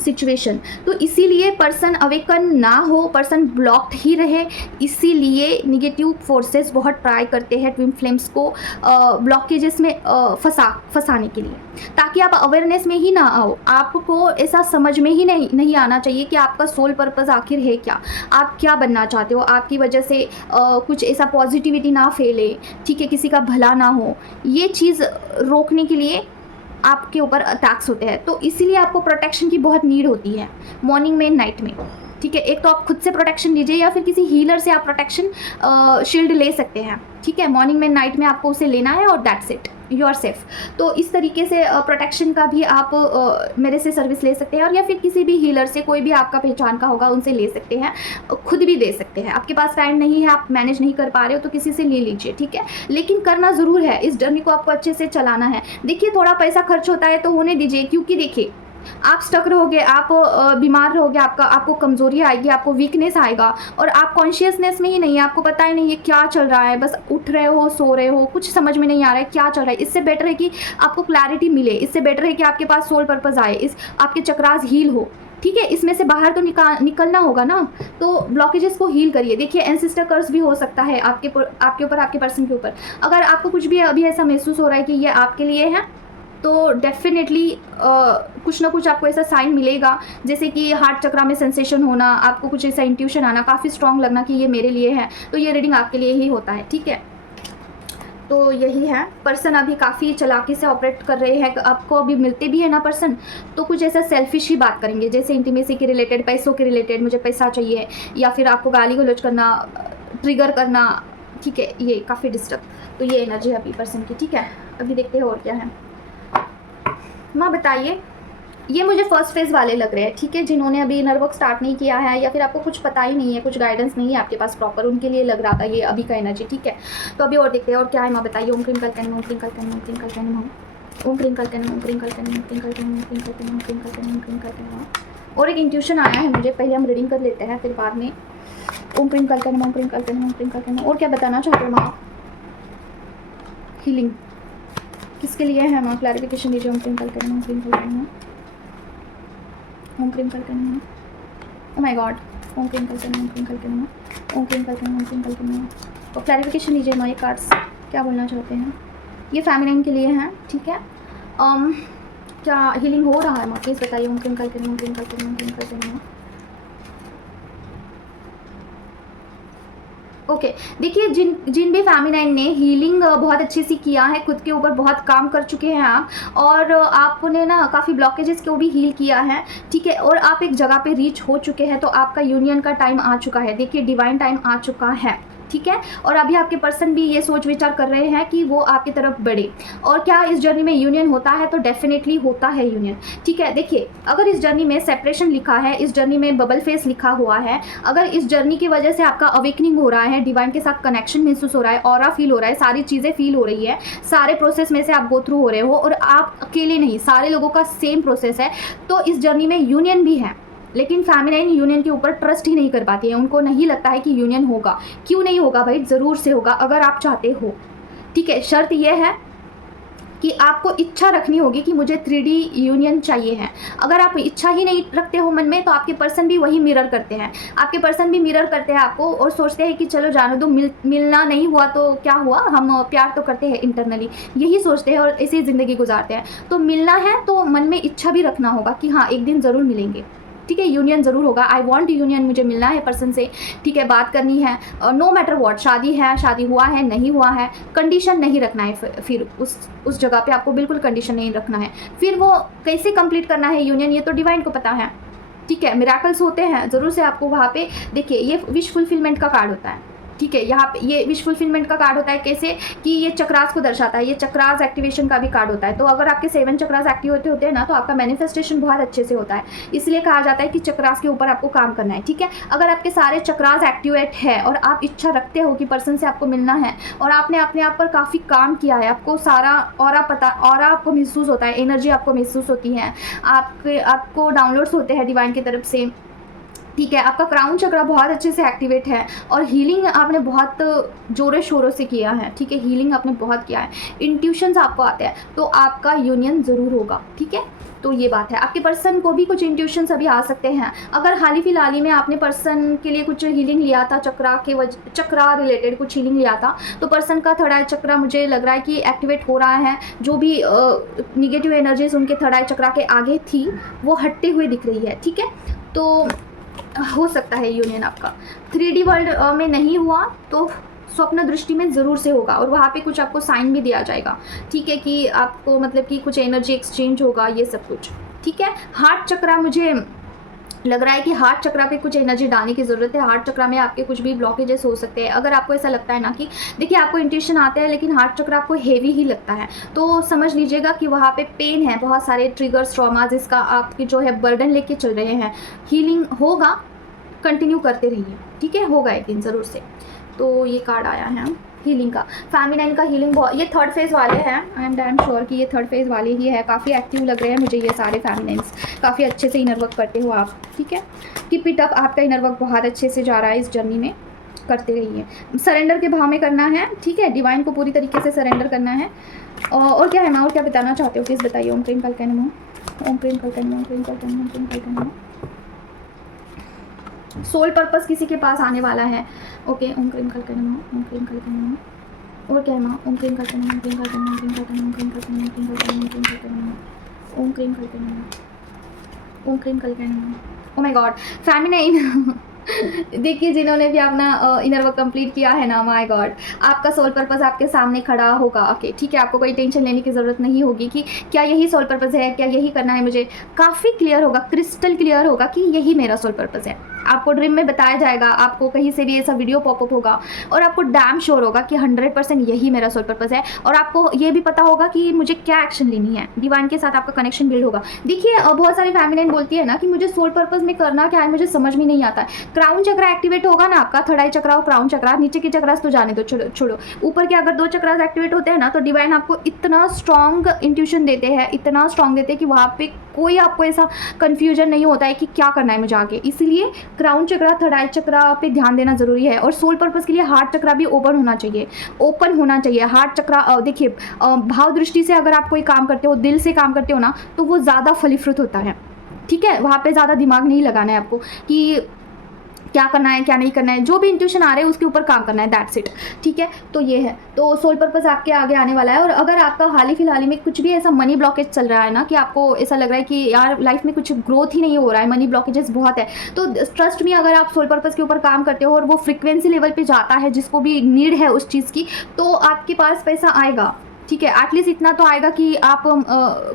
situation. तो इसीलिए पर्सन अवेकन ना हो, पर्सन ब्लॉक्ड ही रहे, इसीलिए निगेटिव फोर्सेस बहुत ट्राई करते हैं ट्विन फ्लेम्स को ब्लॉकेजेस में फंसाने के लिए, ताकि आप अवेयरनेस में ही ना आओ। आपको ऐसा समझ में ही नहीं आना चाहिए कि आपका सोल पर्पस आखिर है क्या, आप क्या बनना चाहते हो, आपकी वजह से कुछ ऐसा पॉजिटिविटी ना फैले, ठीक है, किसी का भला ना हो। ये चीज़ रोकने के लिए आपके ऊपर अटैक्स होते हैं, तो इसीलिए आपको प्रोटेक्शन की बहुत नीड होती है मॉर्निंग में, नाइट में, ठीक है। एक तो आप खुद से प्रोटेक्शन लीजिए, या फिर किसी हीलर से आप प्रोटेक्शन शील्ड ले सकते हैं, ठीक है। मॉर्निंग में नाइट में आपको उसे लेना है और that's it, you are safe. तो इस तरीके से प्रोटेक्शन का भी आप मेरे से सर्विस ले सकते हैं, और या फिर किसी भी हीलर से, कोई भी आपका पहचान का होगा उनसे ले सकते हैं, खुद भी दे सकते हैं। आपके पास टाइम नहीं है, आप मैनेज नहीं कर पा रहे हो, तो किसी से ले लीजिए, ठीक है। लेकिन करना ज़रूर है, इस जर्नी को आपको अच्छे से चलाना है। देखिए थोड़ा पैसा खर्च होता है तो होने दीजिए, क्योंकि देखिए आप स्टक रहोगे, आप बीमार रहोगे, आपको कमज़ोरी आएगी, आपको वीकनेस आएगा और आप कॉन्शियसनेस में ही नहीं है, आपको पता ही नहीं है क्या चल रहा है, बस उठ रहे हो, सो रहे हो, कुछ समझ में नहीं आ रहा है क्या चल रहा है। इससे बेटर है कि आपको क्लैरिटी मिले, इससे बेटर है कि आपके पास सोल पर्पस आए, इस आपके चक्रास हील हो, ठीक है। इसमें से बाहर तो निकलना होगा ना, तो ब्लॉकेजेस को हील करिए। देखिए एंसेस्टर कर्स भी हो सकता है आपके ऊपर, आपके पर्सन के ऊपर। अगर आपको कुछ भी अभी ऐसा महसूस हो रहा है कि ये आपके लिए है, तो डेफिनेटली कुछ ना कुछ आपको ऐसा साइन मिलेगा, जैसे कि हार्ट चक्रा में सेंसेशन होना, आपको कुछ ऐसा इंट्यूशन आना, काफ़ी स्ट्रांग लगना कि ये मेरे लिए है, तो ये रीडिंग आपके लिए ही होता है, ठीक है। तो यही है, पर्सन अभी काफ़ी चालाकी से ऑपरेट कर रहे हैं, आपको अभी मिलते भी है ना पर्सन, तो कुछ ऐसा सेल्फिश ही बात करेंगे, जैसे इंटीमेसी के रिलेटेड, पैसों के रिलेटेड, मुझे पैसा चाहिए, या फिर आपको गाली गलौज करना, ट्रिगर करना, ठीक है, ये काफ़ी डिस्टर्ब। तो ये एनर्जी है अभी पर्सन की, ठीक है। अभी देखते हैं और क्या है। माँ बताइए, ये मुझे फर्स्ट फेज़ वाले लग रहे हैं, ठीक है, जिन्होंने अभी इनर वर्क स्टार्ट नहीं किया है, या फिर आपको कुछ पता ही नहीं है, कुछ गाइडेंस नहीं है आपके पास प्रॉपर, उनके लिए लग रहा था ये अभी का एनर्जी, ठीक है। तो अभी और देखते हैं और क्या है। माँ बताइए। ओम क्रीम कल्कन, ओम क्रीम कल्कन, ओम क्रीम कल्कन, ओम क्रीम कल्कन, ओम क्रीम कल्कन, ओम क्रीम कल्कन, ओम क्रीम कल्कन, ओम क्रीम कल्कन, ओम क्रीम कल्कन। और एक इंट्यूशन आया है मुझे, पहले हम रीडिंग कर लेते हैं, फिर बाद में ओम क्रीम कल्कन, ओम क्रीम कल्कन, ओम क्रीम कल्कन। और क्या बताना चाहते हो माँ? हीलिंग किसके लिए है माँ? क्लैरिफिकेशन दीजिए। ओम क्रीम कल्कन, ओम क्रीम कल्कन, ओम क्रीम कल्कन, ओ माय गॉड, ओम क्रीम कल्कन, ओम क्रीम कल्कन, ओम क्रीम कल्कन, ओम क्रीम कल्कन। और क्लैरिफिकेशन दीजिए माँ, ये कार्ड्स क्या बोलना चाहते हैं? ये फेमिनिन के लिए हैं, ठीक है। क्या हीलिंग हो रहा है माँ? प्लीज़ बताइए। ओम क्रीम कल्कन, ओम क्रीम कल्कन, ओम क्रीम कल्कन। ओके देखिए, जिन भी फेमिनाइन ने हीलिंग बहुत अच्छे से किया है, खुद के ऊपर बहुत काम कर चुके हैं आप, और आपने ना काफ़ी ब्लॉकेजेस को भी हील किया है, ठीक है, और आप एक जगह पे रीच हो चुके हैं, तो आपका यूनियन का टाइम आ चुका है। देखिए डिवाइन टाइम आ चुका है, ठीक है। और अभी आपके पर्सन भी ये सोच विचार कर रहे हैं कि वो आपकी तरफ बढ़े। और क्या इस जर्नी में यूनियन होता है? तो डेफिनेटली होता है यूनियन, ठीक है। देखिए अगर इस जर्नी में सेपरेशन लिखा है, इस जर्नी में बबल फेस लिखा हुआ है, अगर इस जर्नी की वजह से आपका अवेकनिंग हो रहा है, डिवाइन के साथ कनेक्शन महसूस हो रहा है, ऑरा फील हो रहा है, सारी चीज़ें फील हो रही है, सारे प्रोसेस में से आप गो थ्रू हो रहे हो, और आप अकेले नहीं, सारे लोगों का सेम प्रोसेस है, तो इस जर्नी में यूनियन भी है। लेकिन फेमिनाइन यूनियन के ऊपर ट्रस्ट ही नहीं कर पाती है, उनको नहीं लगता है कि यूनियन होगा। क्यों नहीं होगा भाई? ज़रूर से होगा अगर आप चाहते हो, ठीक है। शर्त यह है कि आपको इच्छा रखनी होगी कि मुझे 3D यूनियन चाहिए है। अगर आप इच्छा ही नहीं रखते हो मन में, तो आपके पर्सन भी वही मिरर करते हैं, आपके पर्सन भी मिरर करते हैं आपको, और सोचते हैं कि चलो जाने दो, मिलना नहीं हुआ तो क्या हुआ, हम प्यार तो करते हैं इंटरनली, यही सोचते हैं और ऐसी ज़िंदगी गुजारते हैं। तो मिलना है तो मन में इच्छा भी रखना होगा कि हाँ एक दिन ज़रूर मिलेंगे, ठीक है, यूनियन ज़रूर होगा। आई वॉन्ट यूनियन, मुझे मिलना है पर्सन से, ठीक है, बात करनी है, नो मैटर वॉट, शादी है, शादी हुआ है, नहीं हुआ है, कंडीशन नहीं रखना है। फिर उस जगह पे आपको बिल्कुल कंडीशन नहीं रखना है। फिर वो कैसे कंप्लीट करना है यूनियन, ये तो डिवाइन को पता है, ठीक है। मिराकल्स होते हैं ज़रूर से आपको वहाँ पे। देखिए ये विश फुलफिलमेंट का कार्ड होता है, ठीक है, यहाँ पे ये विश फुलफिलमेंट का कार्ड होता है। कैसे कि ये चक्रास को दर्शाता है, ये चक्रास एक्टिवेशन का भी कार्ड होता है। तो अगर आपके 7 चक्रास एक्टिव होते हैं ना, तो आपका मैनिफेस्टेशन बहुत अच्छे से होता है। इसलिए कहा जाता है कि चक्रास के ऊपर आपको काम करना है, ठीक है। अगर आपके सारे चक्रास एक्टिवेट है और आप इच्छा रखते हो कि पर्सन से आपको मिलना है, और आपने अपने आप पर काफ़ी काम किया है, आपको सारा ऑरा आपको महसूस होता है, एनर्जी आपको महसूस होती है, आपको डाउनलोड्स होते हैं डिवाइन की तरफ से, ठीक है। आपका क्राउन चक्र बहुत अच्छे से एक्टिवेट है, और हीलिंग आपने बहुत जोरों शोरों से किया है, ठीक है, हीलिंग आपने बहुत किया है, इंट्यूशंस आपको आते हैं, तो आपका यूनियन ज़रूर होगा, ठीक है। तो ये बात है। आपके पर्सन को भी कुछ इंट्यूशंस अभी आ सकते हैं। अगर हाल ही फिलहाल ही में आपने पर्सन के लिए कुछ हीलिंग लिया था, चक्रा रिलेटेड कुछ हीलिंग लिया था, तो पर्सन का थर्ड आई चक्रा मुझे लग रहा है कि एक्टिवेट हो रहा है। जो भी निगेटिव एनर्जीज उनके थर्ड आई चक्रा के आगे थी, वो हटते हुए दिख रही है, ठीक है। तो हो सकता है यूनियन आपका 3D वर्ल्ड में नहीं हुआ तो स्वप्न दृष्टि में ज़रूर से होगा, और वहाँ पे कुछ आपको साइन भी दिया जाएगा, ठीक है, कि आपको मतलब कि कुछ एनर्जी एक्सचेंज होगा, ये सब कुछ, ठीक है। हार्ट चक्रा, मुझे लग रहा है कि हार्ट चक्रा पे कुछ एनर्जी डालने की ज़रूरत है। हार्ट चक्रा में आपके कुछ भी ब्लॉकेजेस हो सकते हैं। अगर आपको ऐसा लगता है ना कि देखिए आपको इंट्यूशन आता है लेकिन हार्ट चक्रा आपको हेवी ही लगता है, तो समझ लीजिएगा कि वहाँ पे पेन है, बहुत सारे ट्रिगर्स, ट्रॉमाज, इसका आपकी जो है बर्डन लेके चल रहे हैं। हीलिंग होगा, कंटिन्यू करते रहिए, ठीक है, होगा एक दिन ज़रूर से। तो ये कार्ड आया है, हीलिंग का, फेमिनाइन का हीलिंग बहुत, ये थर्ड फेज़ वाले हैं। आई एम डैम श्योर कि ये थर्ड फेज़ वाले ही है। काफ़ी एक्टिव लग रहे हैं मुझे ये सारे फेमिनाइंस, काफ़ी अच्छे से इनर वर्क करते हो आप, ठीक है। कीप इट अप, आपका इनर वर्क बहुत अच्छे से जा रहा है इस जर्नी में, करते रहिए। सरेंडर के भाव में करना है, ठीक है, डिवाइन को पूरी तरीके से सरेंडर करना है। और क्या है माँ, और क्या बताना चाहते हो प्लीज़ बताइए। ओम क्रीम कल्कन नमः, ओम क्रीम कल्कन नमः, ओम क्रीम कल्कन नमः, ओम क्रीम कल्कन नमः। सोल पर्पस किसी के पास आने वाला है, ओके। ओम क्रीम कल्कन नमः, ओम क्रीम कल्कन नमः। और क्या है माँ, ओम क्रीम कल्कन नमः, ओम क्रीम कल्कन नमः, ओम क्रीम कल्कन नमः, ओम क्रीम कल्कन नमः, ओम क्रीम कल्कन नमः, ओम क्रीम कल्कन नमः, ओम क्रीम कल्कन नमः, ओम क्रीम कल्कन नमः। ओ माय गॉड, फेमिनाइन देखिए जिन्होंने भी अपना इनर वर्क कंप्लीट किया है ना, माय गॉड, आपका सोल पर्पस आपके सामने खड़ा होगा, ओके, ठीक है। आपको कोई टेंशन लेने की ज़रूरत नहीं होगी कि क्या यही सोल पर्पस है, क्या यही करना है मुझे। काफ़ी क्लियर होगा, क्रिस्टल क्लियर होगा कि यही मेरा सोल पर्पस है। आपको ड्रीम में बताया जाएगा, आपको कहीं से भी ऐसा वीडियो पॉपअप होगा और आपको डैम श्योर होगा कि 100% यही मेरा सोल पर्पस है। और आपको ये भी पता होगा कि मुझे क्या एक्शन लेनी है। डिवाइन के साथ आपका कनेक्शन बिल्ड होगा। देखिए बहुत सारी फेमिनाइन बोलती है ना कि मुझे सोल पर्पस में करना क्या है, मुझे समझ में नहीं आता है। क्राउन चक्र एक्टिवेट होगा ना आपका, थर्ड आई चक्र और क्राउन चक्र, नीचे के चक्रास तो जाने दो, छोड़ो। ऊपर के अगर 2 चक्रास एक्टिवेट होते हैं ना, तो डिवाइन आपको इतना स्ट्रॉन्ग इंट्यूशन देते हैं, इतना स्ट्रॉन्ग देते हैं कि वहाँ पे कोई आपको ऐसा कन्फ्यूजन नहीं होता है कि क्या करना है मुझे आगे। इसलिए क्राउन चक्रा, थर्ड आई चक्रा पे ध्यान देना जरूरी है। और सोल पर्पस के लिए हार्ट चक्रा भी ओपन होना चाहिए, हार्ट चक्रा। देखिए भाव दृष्टि से अगर आप कोई काम करते हो, दिल से काम करते हो ना, तो वो ज़्यादा फलीकृत होता है, ठीक है। वहाँ पे ज़्यादा दिमाग नहीं लगाना है आपको कि क्या करना है क्या नहीं करना है, जो भी इंट्यूशन आ रहे हैं उसके ऊपर काम करना है, दैट्स इट, ठीक है। तो ये है, तो सोल पर्पस आपके आगे आने वाला है। और अगर आपका हाल ही फिलहाल में कुछ भी ऐसा मनी ब्लॉकेज चल रहा है ना, कि आपको ऐसा लग रहा है कि यार लाइफ में कुछ ग्रोथ ही नहीं हो रहा है, मनी ब्लॉकेजेस बहुत है, तो ट्रस्ट में अगर आप सोल पर्पस के ऊपर काम करते हो और वो फ्रिक्वेंसी लेवल पर जाता है, जिसको भी नीड है उस चीज़ की, तो आपके पास पैसा आएगा, ठीक है। एटलीस्ट इतना तो आएगा कि आप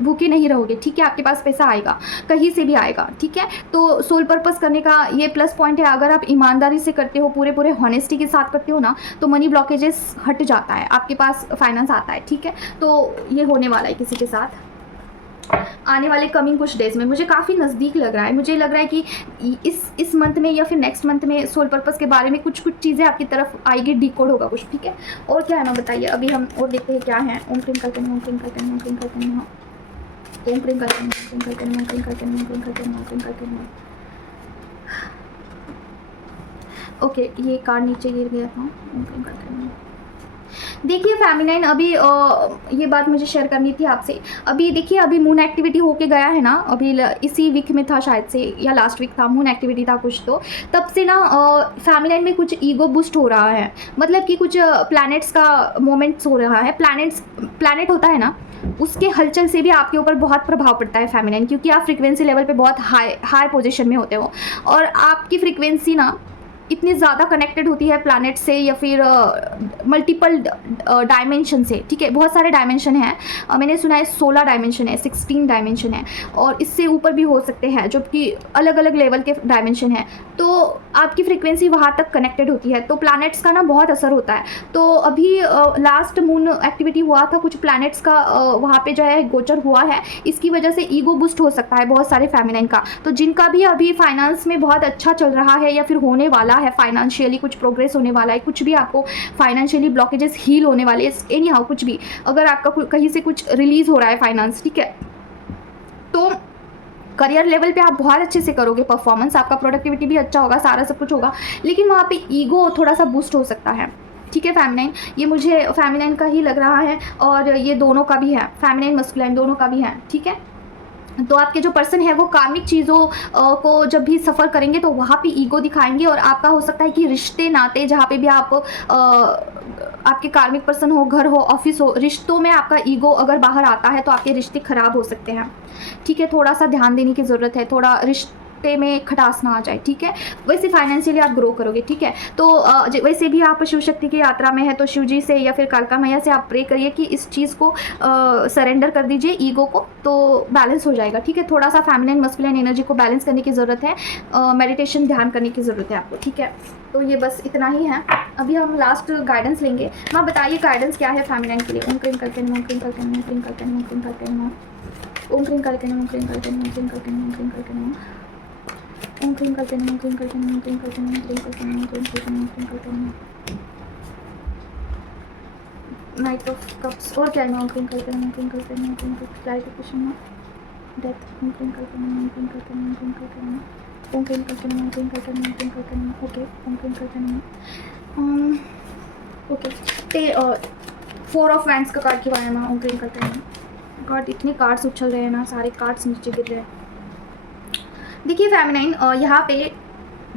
भूखे नहीं रहोगे, ठीक है। आपके पास पैसा आएगा, कहीं से भी आएगा, ठीक है। तो सोल पर्पस करने का ये प्लस पॉइंट है, अगर आप ईमानदारी से करते हो, पूरे हॉनेस्टी के साथ करते हो ना, तो मनी ब्लॉकेजेस हट जाता है, आपके पास फाइनेंस आता है, ठीक है। तो ये होने वाला है किसी के साथ आने वाले कमिंग कुछ डेज में, मुझे काफ़ी नज़दीक लग रहा है। मुझे लग रहा है कि इस मंथ में या फिर नेक्स्ट मंथ में सोल पर्पस के बारे में कुछ चीज़ें आपकी तरफ आएगी, डिकोड होगा कुछ, ठीक है। और क्या है ना बताइए, अभी हम और देखते हैं क्या है। ओम क्रीम कल्कन, ओम क्रीम कल्कन, ओम क्रीम कल्कन, ओम क्रीम कल्कन, ओम क्रीम कल्कन, ओम क्रीम कल्कन, ओम क्रीम कल्कन, ओम क्रीम कल्कन। ओके, ये कार्ड नीचे गिर गया था। ओम क्रीम कल्कन। देखिए फेमिनाइन, अभी ये बात मुझे शेयर करनी थी आपसे। अभी देखिए, अभी मून एक्टिविटी होके गया है ना, अभी इसी वीक में था शायद से, या लास्ट वीक था, मून एक्टिविटी था कुछ, तो तब से ना फेमिनाइन में कुछ ईगो बूस्ट हो रहा है। मतलब कि कुछ प्लैनेट्स का मोमेंट्स हो रहा है। प्लैनेट होता है ना, उसके हलचल से भी आपके ऊपर बहुत प्रभाव पड़ता है फेमिनाइन, क्योंकि आप फ्रीक्वेंसी लेवल पे बहुत हाई पोजीशन में होते हो, और आपकी फ्रीक्वेंसी ना इतनी ज़्यादा कनेक्टेड होती है प्लैनेट से, या फिर मल्टीपल डायमेंशन से, ठीक है। बहुत सारे डायमेंशन हैं, मैंने सुना है 16 डायमेंशन है, 16 डायमेंशन है, और इससे ऊपर भी हो सकते हैं, जो कि अलग अलग लेवल के डायमेंशन हैं। तो आपकी फ्रीक्वेंसी वहाँ तक कनेक्टेड होती है, तो प्लैनेट्स का ना बहुत असर होता है। तो अभी लास्ट मून एक्टिविटी हुआ था, कुछ प्लैनेट्स का वहाँ पे जो है गोचर हुआ है, इसकी वजह से ईगो बूस्ट हो सकता है बहुत सारे फेमिनाइन का। तो जिनका भी अभी फाइनेंस में बहुत अच्छा चल रहा है, या फिर होने वाला है, फाइनेंशियली कुछ प्रोग्रेस होने वाला है, कुछ भी आपको फाइनेंशियली ब्लॉकेजेस हील होने वाले, एनी हाउ कुछ भी, अगर आपका कहीं से कुछ रिलीज हो रहा है फाइनेंस, ठीक है, तो करियर लेवल पे आप बहुत अच्छे से करोगे परफॉर्मेंस, आपका प्रोडक्टिविटी भी अच्छा होगा, सारा सब कुछ होगा, लेकिन वहाँ पे ईगो थोड़ा सा बूस्ट हो सकता है, ठीक है फेमिनाइन। ये मुझे फेमिनाइन का ही लग रहा है, और ये दोनों का भी है, फेमिनाइन मस्कुलाइन दोनों का भी है, ठीक है। तो आपके जो पर्सन है वो कार्मिक चीज़ों को जब भी सफ़र करेंगे तो वहाँ पे ईगो दिखाएंगे, और आपका हो सकता है कि रिश्ते नाते जहाँ पे भी आप आपके कार्मिक पर्सन हो, घर हो, ऑफिस हो, रिश्तों में आपका ईगो अगर बाहर आता है तो आपके रिश्ते ख़राब हो सकते हैं, ठीक है। थोड़ा सा ध्यान देने की ज़रूरत है, थोड़ा रिश्ते में खटास ना आ जाए, ठीक है। वैसे फाइनेंशियली आप ग्रो करोगे, ठीक है। तो वैसे भी आप शिव शक्ति की यात्रा में है, तो शिव जी से या फिर कालका मैया से आप प्रे करिए कि इस चीज़ को सरेंडर कर दीजिए, ईगो को, तो बैलेंस हो जाएगा, ठीक है। थोड़ा सा फेमिनाइन मस्कुलाइन एनर्जी को बैलेंस करने की ज़रूरत है, मेडिटेशन ध्यान करने की ज़रूरत है आपको, ठीक है। तो ये बस इतना ही है। अभी हम लास्ट गाइडेंस लेंगे। माँ बताइए गाइडेंस क्या है फेमिनाइन के लिए। ओम क्रीम कल्कन, ओम क्रीम कल्कन, ओम क्रीम कल्कन, ओम क्रीम कल्कन, ओम क्रीम कल्कन, ओम क्रीम कल्कन, ओम क्रीम कल्कन, ओम क्रीम कल्कन, ओम क्रीम कल्कन, ओम क्रीम कल्कन, ओम क्रीम कल्कन, ओम क्रीम कल्कन, ओम क्रीम कल्कन, ओम क्रीम कल्कन। नाइट ऑफ कप्स, और क्या है? क्लिंकल करना, क्लिंकल करना, क्लिंकल क्लैरिफिकेशन, डेथ, क्लिंकल करना, क्लिंकल करना, क्लिंकल करना, क्लिंकल करना, क्लिंकल करना, क्लिंकल करना, ओके, क्लिंकल करना, ओके। ते 4 ऑफ वैंड्स का कार्ड क्यों आया ना? क्लिंकल करना। गॉड, इतने कार्ड्स उछल रहे हैं ना, सारे कार्ड्स नीचे गिर रहे हैं। देखिए फेमिनाइन, यहाँ पे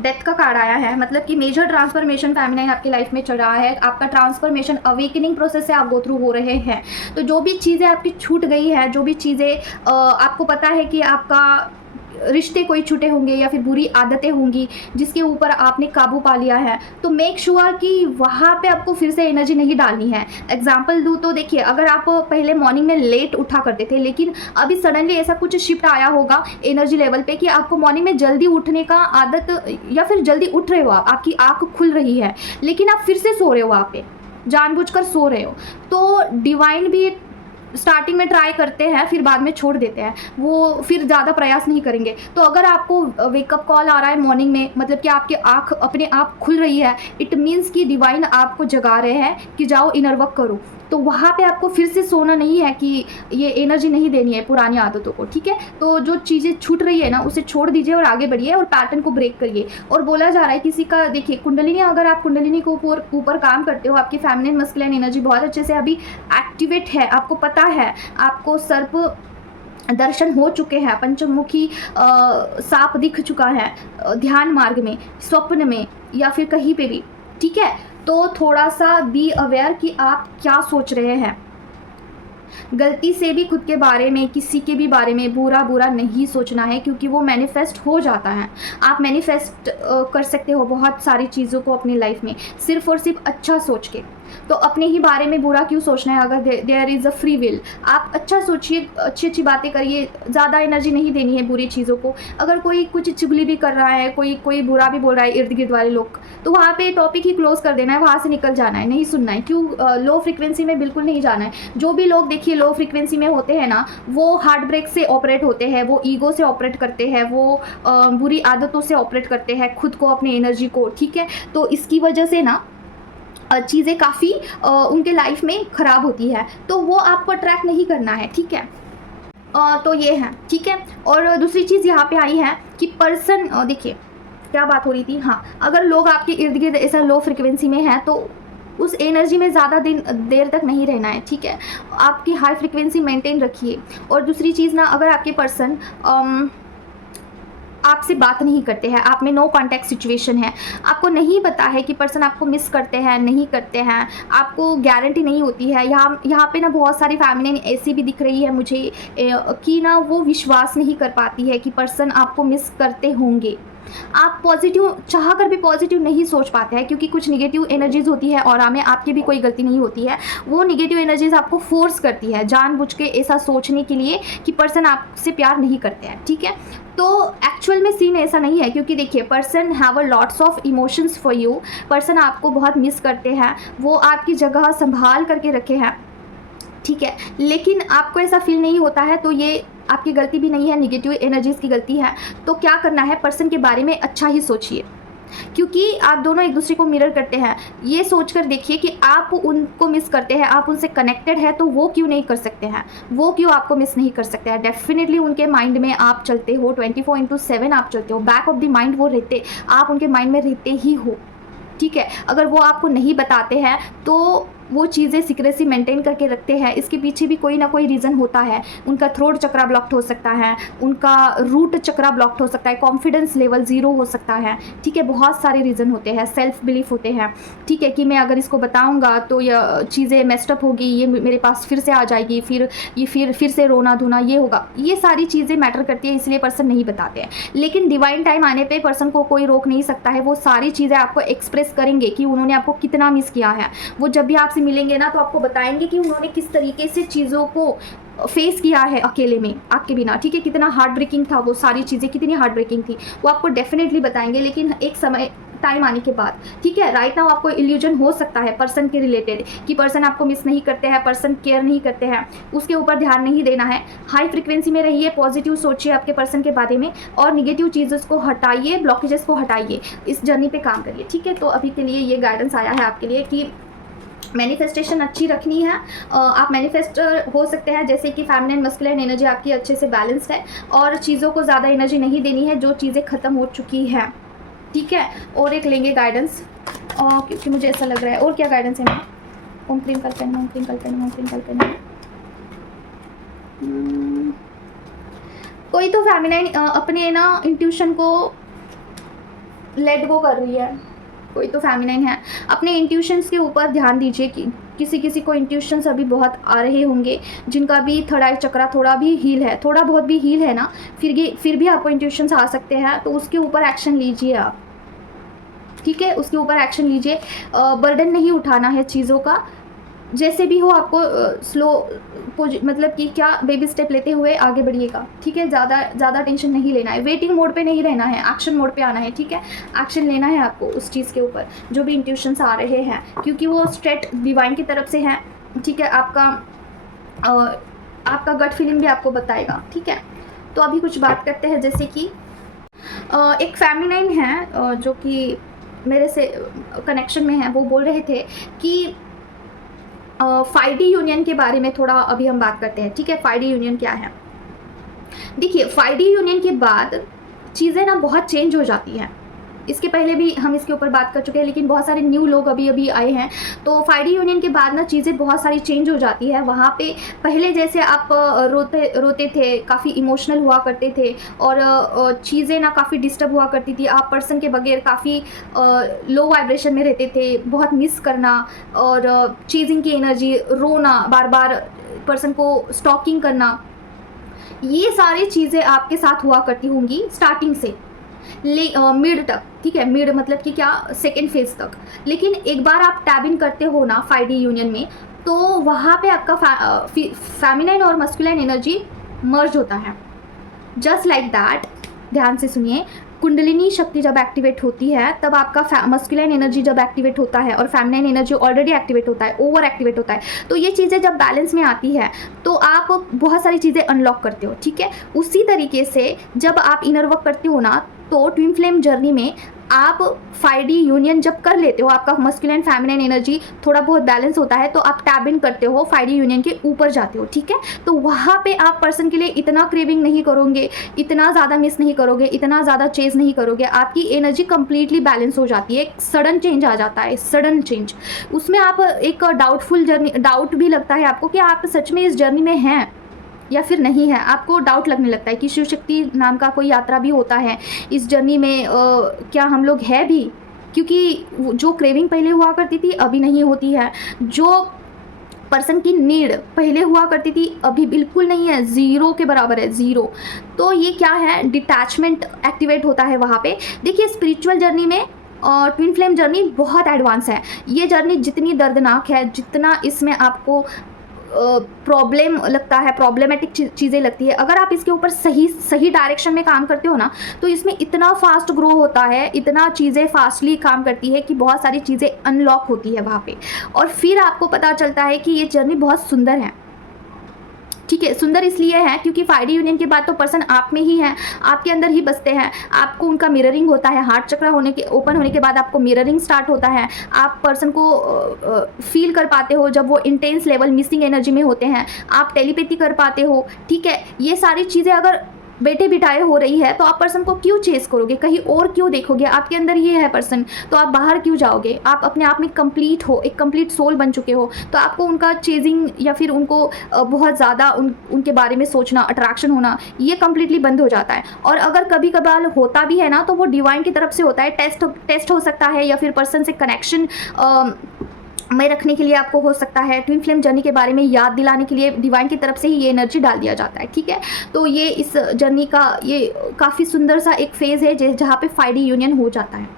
डेथ का कार्ड आया है, मतलब कि मेजर ट्रांसफॉर्मेशन फेमिनाइन आपकी लाइफ में चल रहा है। आपका ट्रांसफॉर्मेशन अवेकनिंग प्रोसेस से आप गो थ्रू हो रहे हैं। तो जो भी चीज़ें आपकी छूट गई है, जो भी चीज़ें आपको पता है कि आपका रिश्ते कोई छूटे होंगे या फिर बुरी आदतें होंगी जिसके ऊपर आपने काबू पा लिया है, तो मेक श्योर कि वहाँ पे आपको फिर से एनर्जी नहीं डालनी है। एग्जाम्पल दूँ तो देखिए, अगर आप पहले मॉर्निंग में लेट उठा करते थे, लेकिन अभी सडनली ऐसा कुछ शिफ्ट आया होगा एनर्जी लेवल पे कि आपको मॉर्निंग में जल्दी उठने का आदत, या फिर जल्दी उठ रहे हो आप, आपकी आँख खुल रही है, लेकिन आप फिर से सो रहे हो, वहाँ पे जानबूझकर सो रहे हो। तो डिवाइन भी स्टार्टिंग में ट्राई करते हैं, फिर बाद में छोड़ देते हैं, वो फिर ज़्यादा प्रयास नहीं करेंगे। तो अगर आपको वेकअप कॉल आ रहा है मॉर्निंग में, मतलब कि आपकी आँख अपने आप खुल रही है, इट मीन्स कि डिवाइन आपको जगा रहे हैं कि जाओ इनर वर्क करो। तो वहाँ पे आपको फिर से सोना नहीं है कि ये एनर्जी नहीं देनी है पुरानी आदतों को, ठीक है। तो जो चीज़ें छूट रही है ना, उसे छोड़ दीजिए और आगे बढ़िए और पैटर्न को ब्रेक करिए। और बोला जा रहा है किसी का, देखिए कुंडलिनी, अगर आप कुंडलिनी को ऊपर काम करते हो, आपकी फेमिनिन मस्कुलिन एनर्जी बहुत अच्छे से अभी एक्टिवेट है, आपको पता है, आपको सर्प दर्शन हो चुके हैं, पंचमुखी सांप दिख चुका है ध्यान मार्ग में, स्वप्न में, या फिर कहीं पे भी, ठीक है। तो थोड़ा सा बी अवेयर कि आप क्या सोच रहे हैं। गलती से भी खुद के बारे में, किसी के भी बारे में बुरा नहीं सोचना है, क्योंकि वो मैनिफेस्ट हो जाता है। आप मैनिफेस्ट कर सकते हो बहुत सारी चीज़ों को अपनी लाइफ में, सिर्फ और सिर्फ अच्छा सोच के। तो अपने ही बारे में बुरा क्यों सोचना है, अगर there is a free will. आप अच्छा सोचिए, अच्छी बातें करिए, ज़्यादा एनर्जी नहीं देनी है बुरी चीज़ों को। अगर कोई कुछ चुगली भी कर रहा है, कोई बुरा भी बोल रहा है इर्द गिर्द वाले लोग, तो वहाँ पे टॉपिक ही क्लोज कर देना है, वहाँ से निकल जाना है, नहीं सुनना है। क्यों? लो फ्रिक्वेंसी में बिल्कुल नहीं जाना है। जो भी लोग देखिए लो फ्रिक्वेंसी में होते हैं ना, वो हार्ट ब्रेक से ऑपरेट होते हैं, वो ईगो से ऑपरेट करते हैं, वो बुरी आदतों से ऑपरेट करते हैं खुद को, अपनी एनर्जी को, ठीक है। तो इसकी वजह से ना चीज़ें काफ़ी उनके लाइफ में ख़राब होती है, तो वो आपको अट्रैक्ट नहीं करना है, ठीक है। तो ये है, ठीक है। और दूसरी चीज़ यहाँ पे आई है कि पर्सन, देखिए क्या बात हो रही थी, हाँ, अगर लोग आपके इर्द गिर्द ऐसा लो फ्रिक्वेंसी में है, तो उस एनर्जी में ज़्यादा देर तक नहीं रहना है, ठीक है। आपकी हाई फ्रिक्वेंसी मेंटेन रखिए। और दूसरी चीज़ ना, अगर आपके पर्सन आपसे बात नहीं करते हैं, आप में नो कांटेक्ट सिचुएशन है, आपको नहीं पता है कि पर्सन आपको मिस करते हैं नहीं करते हैं, आपको गारंटी नहीं होती है। यहाँ पे ना बहुत सारी फैमिली ऐसी भी दिख रही है मुझे कि ना वो विश्वास नहीं कर पाती है कि पर्सन आपको मिस करते होंगे। आप पॉजिटिव चाह कर भी पॉजिटिव नहीं सोच पाते हैं, क्योंकि कुछ निगेटिव एनर्जीज होती है और में आपकी भी कोई गलती नहीं होती है, वो निगेटिव एनर्जीज आपको फोर्स करती है जानबूझ के ऐसा सोचने के लिए कि पर्सन आपसे प्यार नहीं करते हैं, ठीक है। तो एक्चुअल में सीन ऐसा नहीं है, क्योंकि देखिए person have a lots of emotions for you. Person आपको बहुत मिस करते हैं, वो आपकी जगह संभाल करके रखे हैं, ठीक है, लेकिन आपको ऐसा फील नहीं होता है। तो ये आपकी गलती भी नहीं है, निगेटिव एनर्जीज़ की गलती है। तो क्या करना है, पर्सन के बारे में अच्छा ही सोचिए, क्योंकि आप दोनों एक दूसरे को मिरर करते हैं। ये सोचकर देखिए कि आप उनको मिस करते हैं, आप उनसे कनेक्टेड है, तो वो क्यों नहीं कर सकते हैं, वो क्यों आपको मिस नहीं कर सकते हैं। डेफिनेटली उनके माइंड में आप चलते हो, 24/7 आप चलते हो, बैक ऑफ द माइंड वो रहते, आप उनके माइंड में रहते ही हो, ठीक है। अगर वो आपको नहीं बताते हैं तो वो चीज़ें सीक्रेसी मेंटेन करके रखते हैं, इसके पीछे भी कोई ना कोई रीज़न होता है। उनका थ्रोट चक्रा ब्लॉक्ड हो सकता है, उनका रूट चक्रा ब्लॉक्ड हो सकता है, कॉन्फिडेंस लेवल 0 हो सकता है, ठीक है। बहुत सारे रीज़न होते हैं, सेल्फ बिलीफ होते हैं, ठीक है, कि मैं अगर इसको बताऊंगा तो ये चीज़ें मेस्टअप होगी, ये मेरे पास फिर से आ जाएगी, फिर से रोना धोना ये होगा। ये सारी चीज़ें मैटर करती है, इसलिए पर्सन नहीं बताते हैं। लेकिन डिवाइन टाइम आने पर पर्सन को कोई रोक नहीं सकता है, वो सारी चीज़ें आपको एक्सप्रेस करेंगे कि उन्होंने आपको कितना मिस किया है। वो जब भी आपसे मिलेंगे ना, तो आपको बताएंगे कि उन्होंने किस तरीके से चीज़ों को फेस किया है अकेले में, आपके बिना, ठीक है। कितना हार्ट ब्रेकिंग था वो सारी चीज़ें, कितनी हार्ट ब्रेकिंग थी, वो आपको डेफिनेटली बताएंगे, लेकिन एक समय टाइम आने के बाद, ठीक है। राइट नाउ आपको इल्यूजन हो सकता है पर्सन के रिलेटेड कि पर्सन आपको मिस नहीं करते हैं, पर्सन केयर नहीं करते हैं, उसके ऊपर ध्यान नहीं देना है। हाई फ्रिक्वेंसी में रहिए, पॉजिटिव सोचिए आपके पर्सन के बारे में, और निगेटिव चीज़ों को हटाइए, ब्लॉकेजेस को हटाइए, इस जर्नी पे काम करिए, ठीक है। तो अभी के लिए ये गाइडेंस आया है आपके लिए कि मैनिफेस्टेशन अच्छी रखनी है। आप मैनिफेस्टर हो सकते हैं, जैसे कि फेमिनिन मस्कुलिन एनर्जी आपकी अच्छे से बैलेंस्ड है और चीज़ों को ज़्यादा एनर्जी नहीं देनी है जो चीज़ें ख़त्म हो चुकी हैं, ठीक है। और एक लेंगे गाइडेंस, क्योंकि मुझे ऐसा लग रहा है। और क्या गाइडेंस है मैं? ओम क्लीम कल्पना, ओम क्लीम कल्पना, ओम क्लीम कल्पना। कोई तो फेमिनाइन अपने ना इंट्यूशन को लेट गो कर रही है, कोई तो फेमिनाइन है। अपने इंट्यूशंस के ऊपर ध्यान दीजिए कि किसी किसी को इंट्यूशंस अभी बहुत आ रहे होंगे जिनका भी थर्ड आई चक्रा थोड़ा भी हील है, थोड़ा बहुत भी हील है ना, फिर भी आपको इंट्यूशंस आ सकते हैं, तो उसके ऊपर एक्शन लीजिए आप, ठीक है। उसके ऊपर एक्शन लीजिए, बर्डन नहीं उठाना है चीज़ों का, जैसे भी हो आपको स्लो मतलब कि क्या बेबी स्टेप लेते हुए आगे बढ़िएगा, ठीक है। ज़्यादा टेंशन नहीं लेना है, वेटिंग मोड पे नहीं रहना है, एक्शन मोड पे आना है, ठीक है। एक्शन लेना है आपको उस चीज़ के ऊपर जो भी इंट्यूशंस आ रहे हैं, क्योंकि वो स्ट्रेट डिवाइन की तरफ से हैं, ठीक है। आपका गट फीलिंग भी आपको बताएगा, ठीक है। तो अभी कुछ बात करते हैं, जैसे कि एक फेमिनाइन है जो कि मेरे से कनेक्शन में है, वो बोल रहे थे कि 5D यूनियन के बारे में थोड़ा अभी हम बात करते हैं, ठीक है। 5D यूनियन क्या है? देखिए 5D यूनियन के बाद चीज़ें ना बहुत चेंज हो जाती हैं। इसके पहले भी हम इसके ऊपर बात कर चुके हैं, लेकिन बहुत सारे न्यू लोग अभी आए हैं। तो 5D यूनियन के बाद ना चीज़ें बहुत सारी चेंज हो जाती है। वहाँ पे पहले जैसे आप रोते थे, काफ़ी इमोशनल हुआ करते थे और चीज़ें ना काफ़ी डिस्टर्ब हुआ करती थी। आप पर्सन के बगैर काफ़ी लो वाइब्रेशन में रहते थे, बहुत मिस करना और चेजिंग की एनर्जी, रोना, बार बार पर्सन को स्टॉकिंग करना, ये सारी चीज़ें आपके साथ हुआ करती होंगी स्टार्टिंग से मिड तक, ठीक है। मिड मतलब कि क्या, सेकेंड फेज तक। लेकिन एक बार आप टैब इन करते हो ना 5D यूनियन में, तो वहाँ पे आपका फेमिनाइन और मस्कुलाइन एनर्जी मर्ज होता है। जस्ट लाइक दैट, ध्यान से सुनिए, कुंडलिनी शक्ति जब एक्टिवेट होती है तब आपका मस्कुलाइन एनर्जी जब एक्टिवेट होता है और फेमिनाइन एनर्जी ऑलरेडी एक्टिवेट होता है, ओवर एक्टिवेट होता है, तो ये चीज़ें जब बैलेंस में आती है तो आप बहुत सारी चीज़ें अनलॉक करते हो, ठीक है। उसी तरीके से जब आप इनर वर्क करते हो ना, तो ट्विन फ्लेम जर्नी में आप 5D यूनियन जब कर लेते हो, आपका मस्कुलाइन फेमिनाइन एनर्जी थोड़ा बहुत बैलेंस होता है, तो आप टैब इन करते हो, 5D यूनियन के ऊपर जाते हो, ठीक है। तो वहाँ पे आप पर्सन के लिए इतना क्रेविंग नहीं करोगे, इतना ज़्यादा मिस नहीं करोगे, इतना ज़्यादा चेज नहीं करोगे, आपकी एनर्जी कंप्लीटली बैलेंस हो जाती है। एक सडन चेंज आ जाता है, सडन चेंज। उसमें आप एक डाउटफुल जर्नी, डाउट भी लगता है आपको कि आप सच में इस जर्नी में हैं या फिर नहीं है। आपको डाउट लगने लगता है कि शिव शक्ति नाम का कोई यात्रा भी होता है इस जर्नी में, क्या हम लोग हैं भी, क्योंकि जो क्रेविंग पहले हुआ करती थी अभी नहीं होती है, जो पर्सन की नीड पहले हुआ करती थी अभी बिल्कुल नहीं है, ज़ीरो के बराबर है, ज़ीरो। तो ये क्या है, डिटैचमेंट एक्टिवेट होता है वहाँ पे। देखिए स्पिरिचुअल जर्नी में और ट्विन फ्लेम जर्नी बहुत एडवांस है। ये जर्नी जितनी दर्दनाक है, जितना इसमें आपको प्रॉब्लम लगता है, प्रॉब्लमेटिक चीज़ें लगती है, अगर आप इसके ऊपर सही डायरेक्शन में काम करते हो ना, तो इसमें इतना फास्ट ग्रो होता है, इतना चीज़ें फास्टली काम करती है कि बहुत सारी चीज़ें अनलॉक होती है वहाँ पे, और फिर आपको पता चलता है कि ये जर्नी बहुत सुंदर है, ठीक है। सुंदर इसलिए है क्योंकि 5D यूनियन के बाद तो पर्सन आप में ही है, आपके अंदर ही बसते हैं। आपको उनका मिररिंग होता है, हार्ट चक्र ओपन होने के बाद आपको मिररिंग स्टार्ट होता है। आप पर्सन को फील कर पाते हो जब वो इंटेंस लेवल मिसिंग एनर्जी में होते हैं, आप टेलीपैथी कर पाते हो, ठीक है। ये सारी चीज़ें अगर बैठे बिठाए हो रही है तो आप पर्सन को क्यों चेस करोगे, कहीं और क्यों देखोगे, आपके अंदर ही है पर्सन, तो आप बाहर क्यों जाओगे। आप अपने आप में कंप्लीट हो, एक कंप्लीट सोल बन चुके हो, तो आपको उनका चेजिंग या फिर उनको बहुत ज़्यादा उनके बारे में सोचना, अट्रैक्शन होना, ये कंप्लीटली बंद हो जाता है। और अगर कभी कभार होता भी है ना, तो वो डिवाइन की तरफ से होता है, टेस्ट हो सकता है, या फिर पर्सन से कनेक्शन में रखने के लिए आपको हो सकता है, ट्विन फ्लेम जर्नी के बारे में याद दिलाने के लिए डिवाइन की तरफ से ही ये एनर्जी डाल दिया जाता है, ठीक है। तो ये इस जर्नी का ये काफ़ी सुंदर सा एक फेज़ है जहाँ पे 5D यूनियन हो जाता है।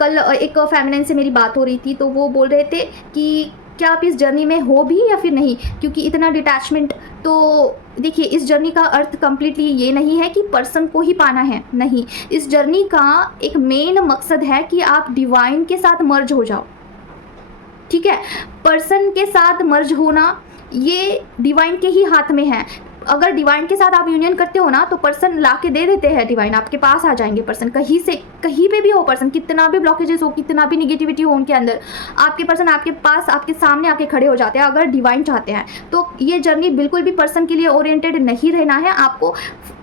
कल एक फेमिनिन से मेरी बात हो रही थी, तो वो बोल रहे थे कि क्या आप इस जर्नी में हो भी या फिर नहीं, क्योंकि इतना डिटैचमेंट। तो देखिए इस जर्नी का अर्थ कम्प्लीटली ये नहीं है कि पर्सन को ही पाना है, नहीं। इस जर्नी का एक मेन मकसद है कि आप डिवाइन के साथ मर्ज हो जाओ, ठीक है। पर्सन के साथ मर्ज होना ये डिवाइन के ही हाथ में है। अगर डिवाइन के साथ आप यूनियन करते हो ना तो पर्सन ला के दे देते हैं, डिवाइन आपके पास आ जाएंगे पर्सन, कहीं से कहीं पे भी हो पर्सन, कितना भी ब्लॉकेजेस हो, कितना भी निगेटिविटी हो उनके अंदर, आपके पर्सन आपके पास आपके सामने आके खड़े हो जाते हैं अगर डिवाइन चाहते हैं। तो ये जर्नी बिल्कुल भी पर्सन के लिए ओरिएंटेड नहीं रहना है, आपको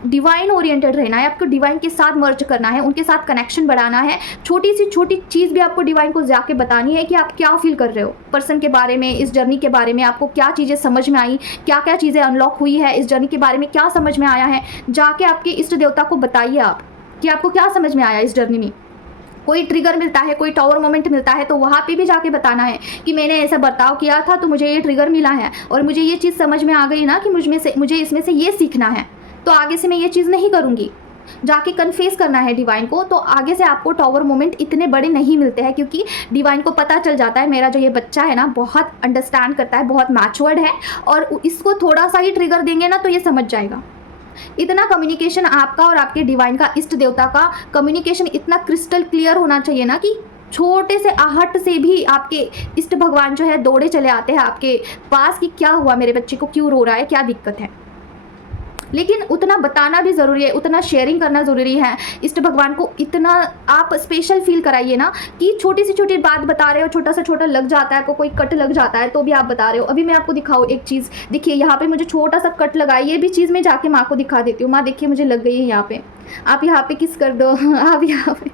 डिवाइन ओरिएंटेड रहना है, आपको डिवाइन के साथ मर्ज करना है, उनके साथ कनेक्शन बढ़ाना है। छोटी सी छोटी चीज़ भी आपको डिवाइन को जाके बतानी है कि आप क्या फील कर रहे हो पर्सन के बारे में, इस जर्नी के बारे में, आपको क्या चीज़ें समझ में आई, क्या क्या चीज़ें अनलॉक हुई है इस जर्नी के बारे में, क्या समझ में आया है। जाके आपके इष्ट देवता को बताइए आप कि आपको क्या समझ में आया इस जर्नी में। कोई ट्रिगर मिलता है, कोई टावर मोमेंट मिलता है तो वहाँ पे भी जाके बताना है कि मैंने ऐसा बर्ताव किया था तो मुझे ये ट्रिगर मिला है और मुझे ये चीज़ समझ में आ गई ना कि मुझे इसमें से ये सीखना है, तो आगे से मैं ये चीज़ नहीं करूँगी। जाके कन्फेस करना है डिवाइन को, तो आगे से आपको टावर मोमेंट इतने बड़े नहीं मिलते हैं, क्योंकि डिवाइन को पता चल जाता है मेरा जो ये बच्चा है ना बहुत अंडरस्टैंड करता है, बहुत मैच्योर्ड है और इसको थोड़ा सा ही ट्रिगर देंगे ना तो ये समझ जाएगा। इतना कम्युनिकेशन आपका और आपके डिवाइन का, इष्ट देवता का कम्युनिकेशन इतना क्रिस्टल क्लियर होना चाहिए ना कि छोटे से आहट से भी आपके इष्ट भगवान जो है दौड़े चले आते हैं आपके पास कि क्या हुआ, मेरे बच्चे को क्यों रो रहा है, क्या दिक्कत है। लेकिन उतना बताना भी ज़रूरी है, उतना शेयरिंग करना ज़रूरी है। इष्ट भगवान को इतना आप स्पेशल फील कराइए ना कि छोटी सी छोटी बात बता रहे हो, छोटा सा छोटा लग जाता है, आपको कोई कट लग जाता है तो भी आप बता रहे हो। अभी मैं आपको दिखाऊँ एक चीज़, देखिए यहाँ पे मुझे छोटा सा कट लगा है, ये भी चीज़ मैं जाके माँ को दिखा देती हूँ। माँ देखिए मुझे लग गई है यहाँ पे, आप यहाँ पे किस कर दो आप यहाँ पे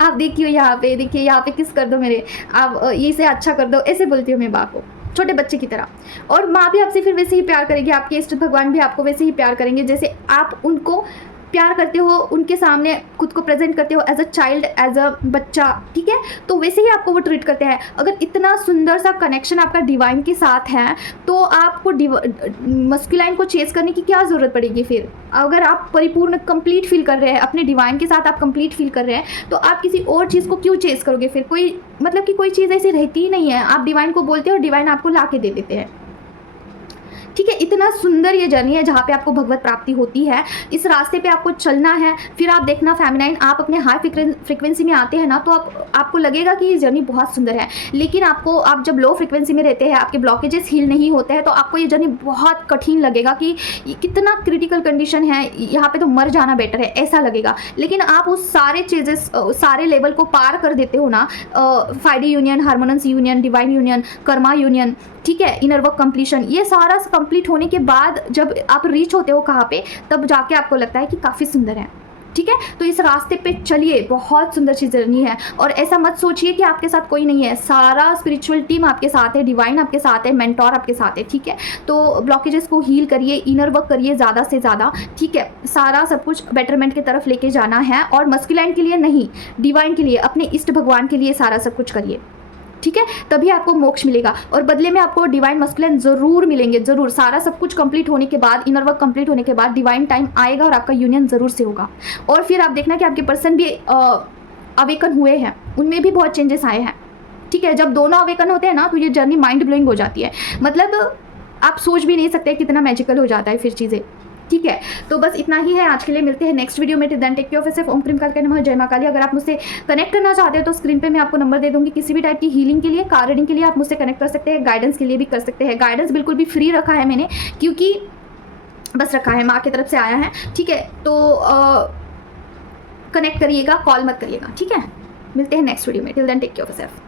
आप देखिए यहाँ पे, देखिए यहाँ पे किस कर दो मेरे, आप इसे अच्छा कर दो, ऐसे बोलती हूँ मैं माँ को छोटे बच्चे की तरह। और माँ भी आपसे फिर वैसे ही प्यार करेगी, आपके इष्ट भगवान भी आपको वैसे ही प्यार करेंगे जैसे आप उनको प्यार करते हो, उनके सामने खुद को प्रेजेंट करते हो as a child, as a बच्चा, ठीक है। तो वैसे ही आपको वो ट्रीट करते हैं। अगर इतना सुंदर सा कनेक्शन आपका डिवाइन के साथ है तो आपको मस्कुलाइन को चेस करने की क्या ज़रूरत पड़ेगी फिर। अगर आप परिपूर्ण कंप्लीट फील कर रहे हैं अपने डिवाइन के साथ, आप कंप्लीट फील कर रहे हैं तो आप किसी और चीज़ को क्यों चेस करोगे फिर। कोई मतलब कि कोई चीज़ ऐसी रहती ही नहीं है, आप डिवाइन को बोलते हो और डिवाइन आपको ला के दे देते हैं, ठीक है। इतना सुंदर ये जर्नी है जहाँ पे आपको भगवत प्राप्ति होती है। इस रास्ते पे आपको चलना है। फिर आप देखना फेमिनाइन, आप अपने हाई फ्रिक्वेंसी में आते हैं ना तो आपको लगेगा कि ये जर्नी बहुत सुंदर है, लेकिन आप जब लो फ्रिक्वेंसी में रहते हैं, आपके ब्लॉकेजेस हील नहीं होते हैं तो आपको ये जर्नी बहुत कठिन लगेगा कि कितना क्रिटिकल कंडीशन है, यहाँ पे तो मर जाना बेटर है, ऐसा लगेगा। लेकिन आप उस सारे चीजेस, सारे लेवल को पार कर देते हो ना, 5D union, harmonious union, divine union, karma union, ठीक है, इनर वर्क कंप्लीशन, ये सारा कंप्लीट होने के बाद जब आप रीच होते हो कहाँ पे, तब जाके आपको लगता है कि काफ़ी सुंदर है, ठीक है। तो इस रास्ते पे चलिए, बहुत सुंदर सी जर्नी है। और ऐसा मत सोचिए कि आपके साथ कोई नहीं है, सारा स्पिरिचुअल टीम आपके साथ है, डिवाइन आपके साथ है, मेंटोर आपके साथ है, ठीक है। तो ब्लॉकेजेस को हील करिए, इनर वर्क करिए ज़्यादा से ज़्यादा, ठीक है। सारा सब कुछ बेटरमेंट की तरफ लेके जाना है और मस्कुलाइन के लिए नहीं, डिवाइन के लिए, अपने इष्ट भगवान के लिए सारा सब कुछ करिए, ठीक है। तभी आपको मोक्ष मिलेगा और बदले में आपको डिवाइन मस्कुलाइन ज़रूर मिलेंगे, ज़रूर। सारा सब कुछ कंप्लीट होने के बाद, इनर वर्क कंप्लीट होने के बाद डिवाइन टाइम आएगा और आपका यूनियन ज़रूर से होगा। और फिर आप देखना कि आपके पर्सन भी अवेकन हुए हैं, उनमें भी बहुत चेंजेस आए हैं, ठीक है। जब दोनों अवेकन होते हैं ना तो ये जर्नी माइंड ब्लोइंग हो जाती है, मतलब आप सोच भी नहीं सकते कितना मैजिकल हो जाता है फिर चीज़ें, ठीक है। तो बस इतना ही है आज के लिए, मिलते हैं नेक्स्ट वीडियो में। Till then take care of yourself. ओम क्रीम काल के नमः, जय मां काली। अगर आप मुझसे कनेक्ट करना चाहते हो तो स्क्रीन पे मैं आपको नंबर दे दूंगी। किसी भी टाइप की हीलिंग के लिए, कार रीडिंग के लिए आप मुझसे कनेक्ट कर सकते हैं, गाइडेंस के लिए भी कर सकते हैं। गाइडेंस बिल्कुल भी फ्री रखा है मैंने, क्योंकि बस रखा है, माँ की तरफ से आया है, ठीक है। तो कनेक्ट करिएगा, कॉल मत करिएगा, ठीक है। मिलते हैं नेक्स्ट वीडियो में। Till then take care of yourself.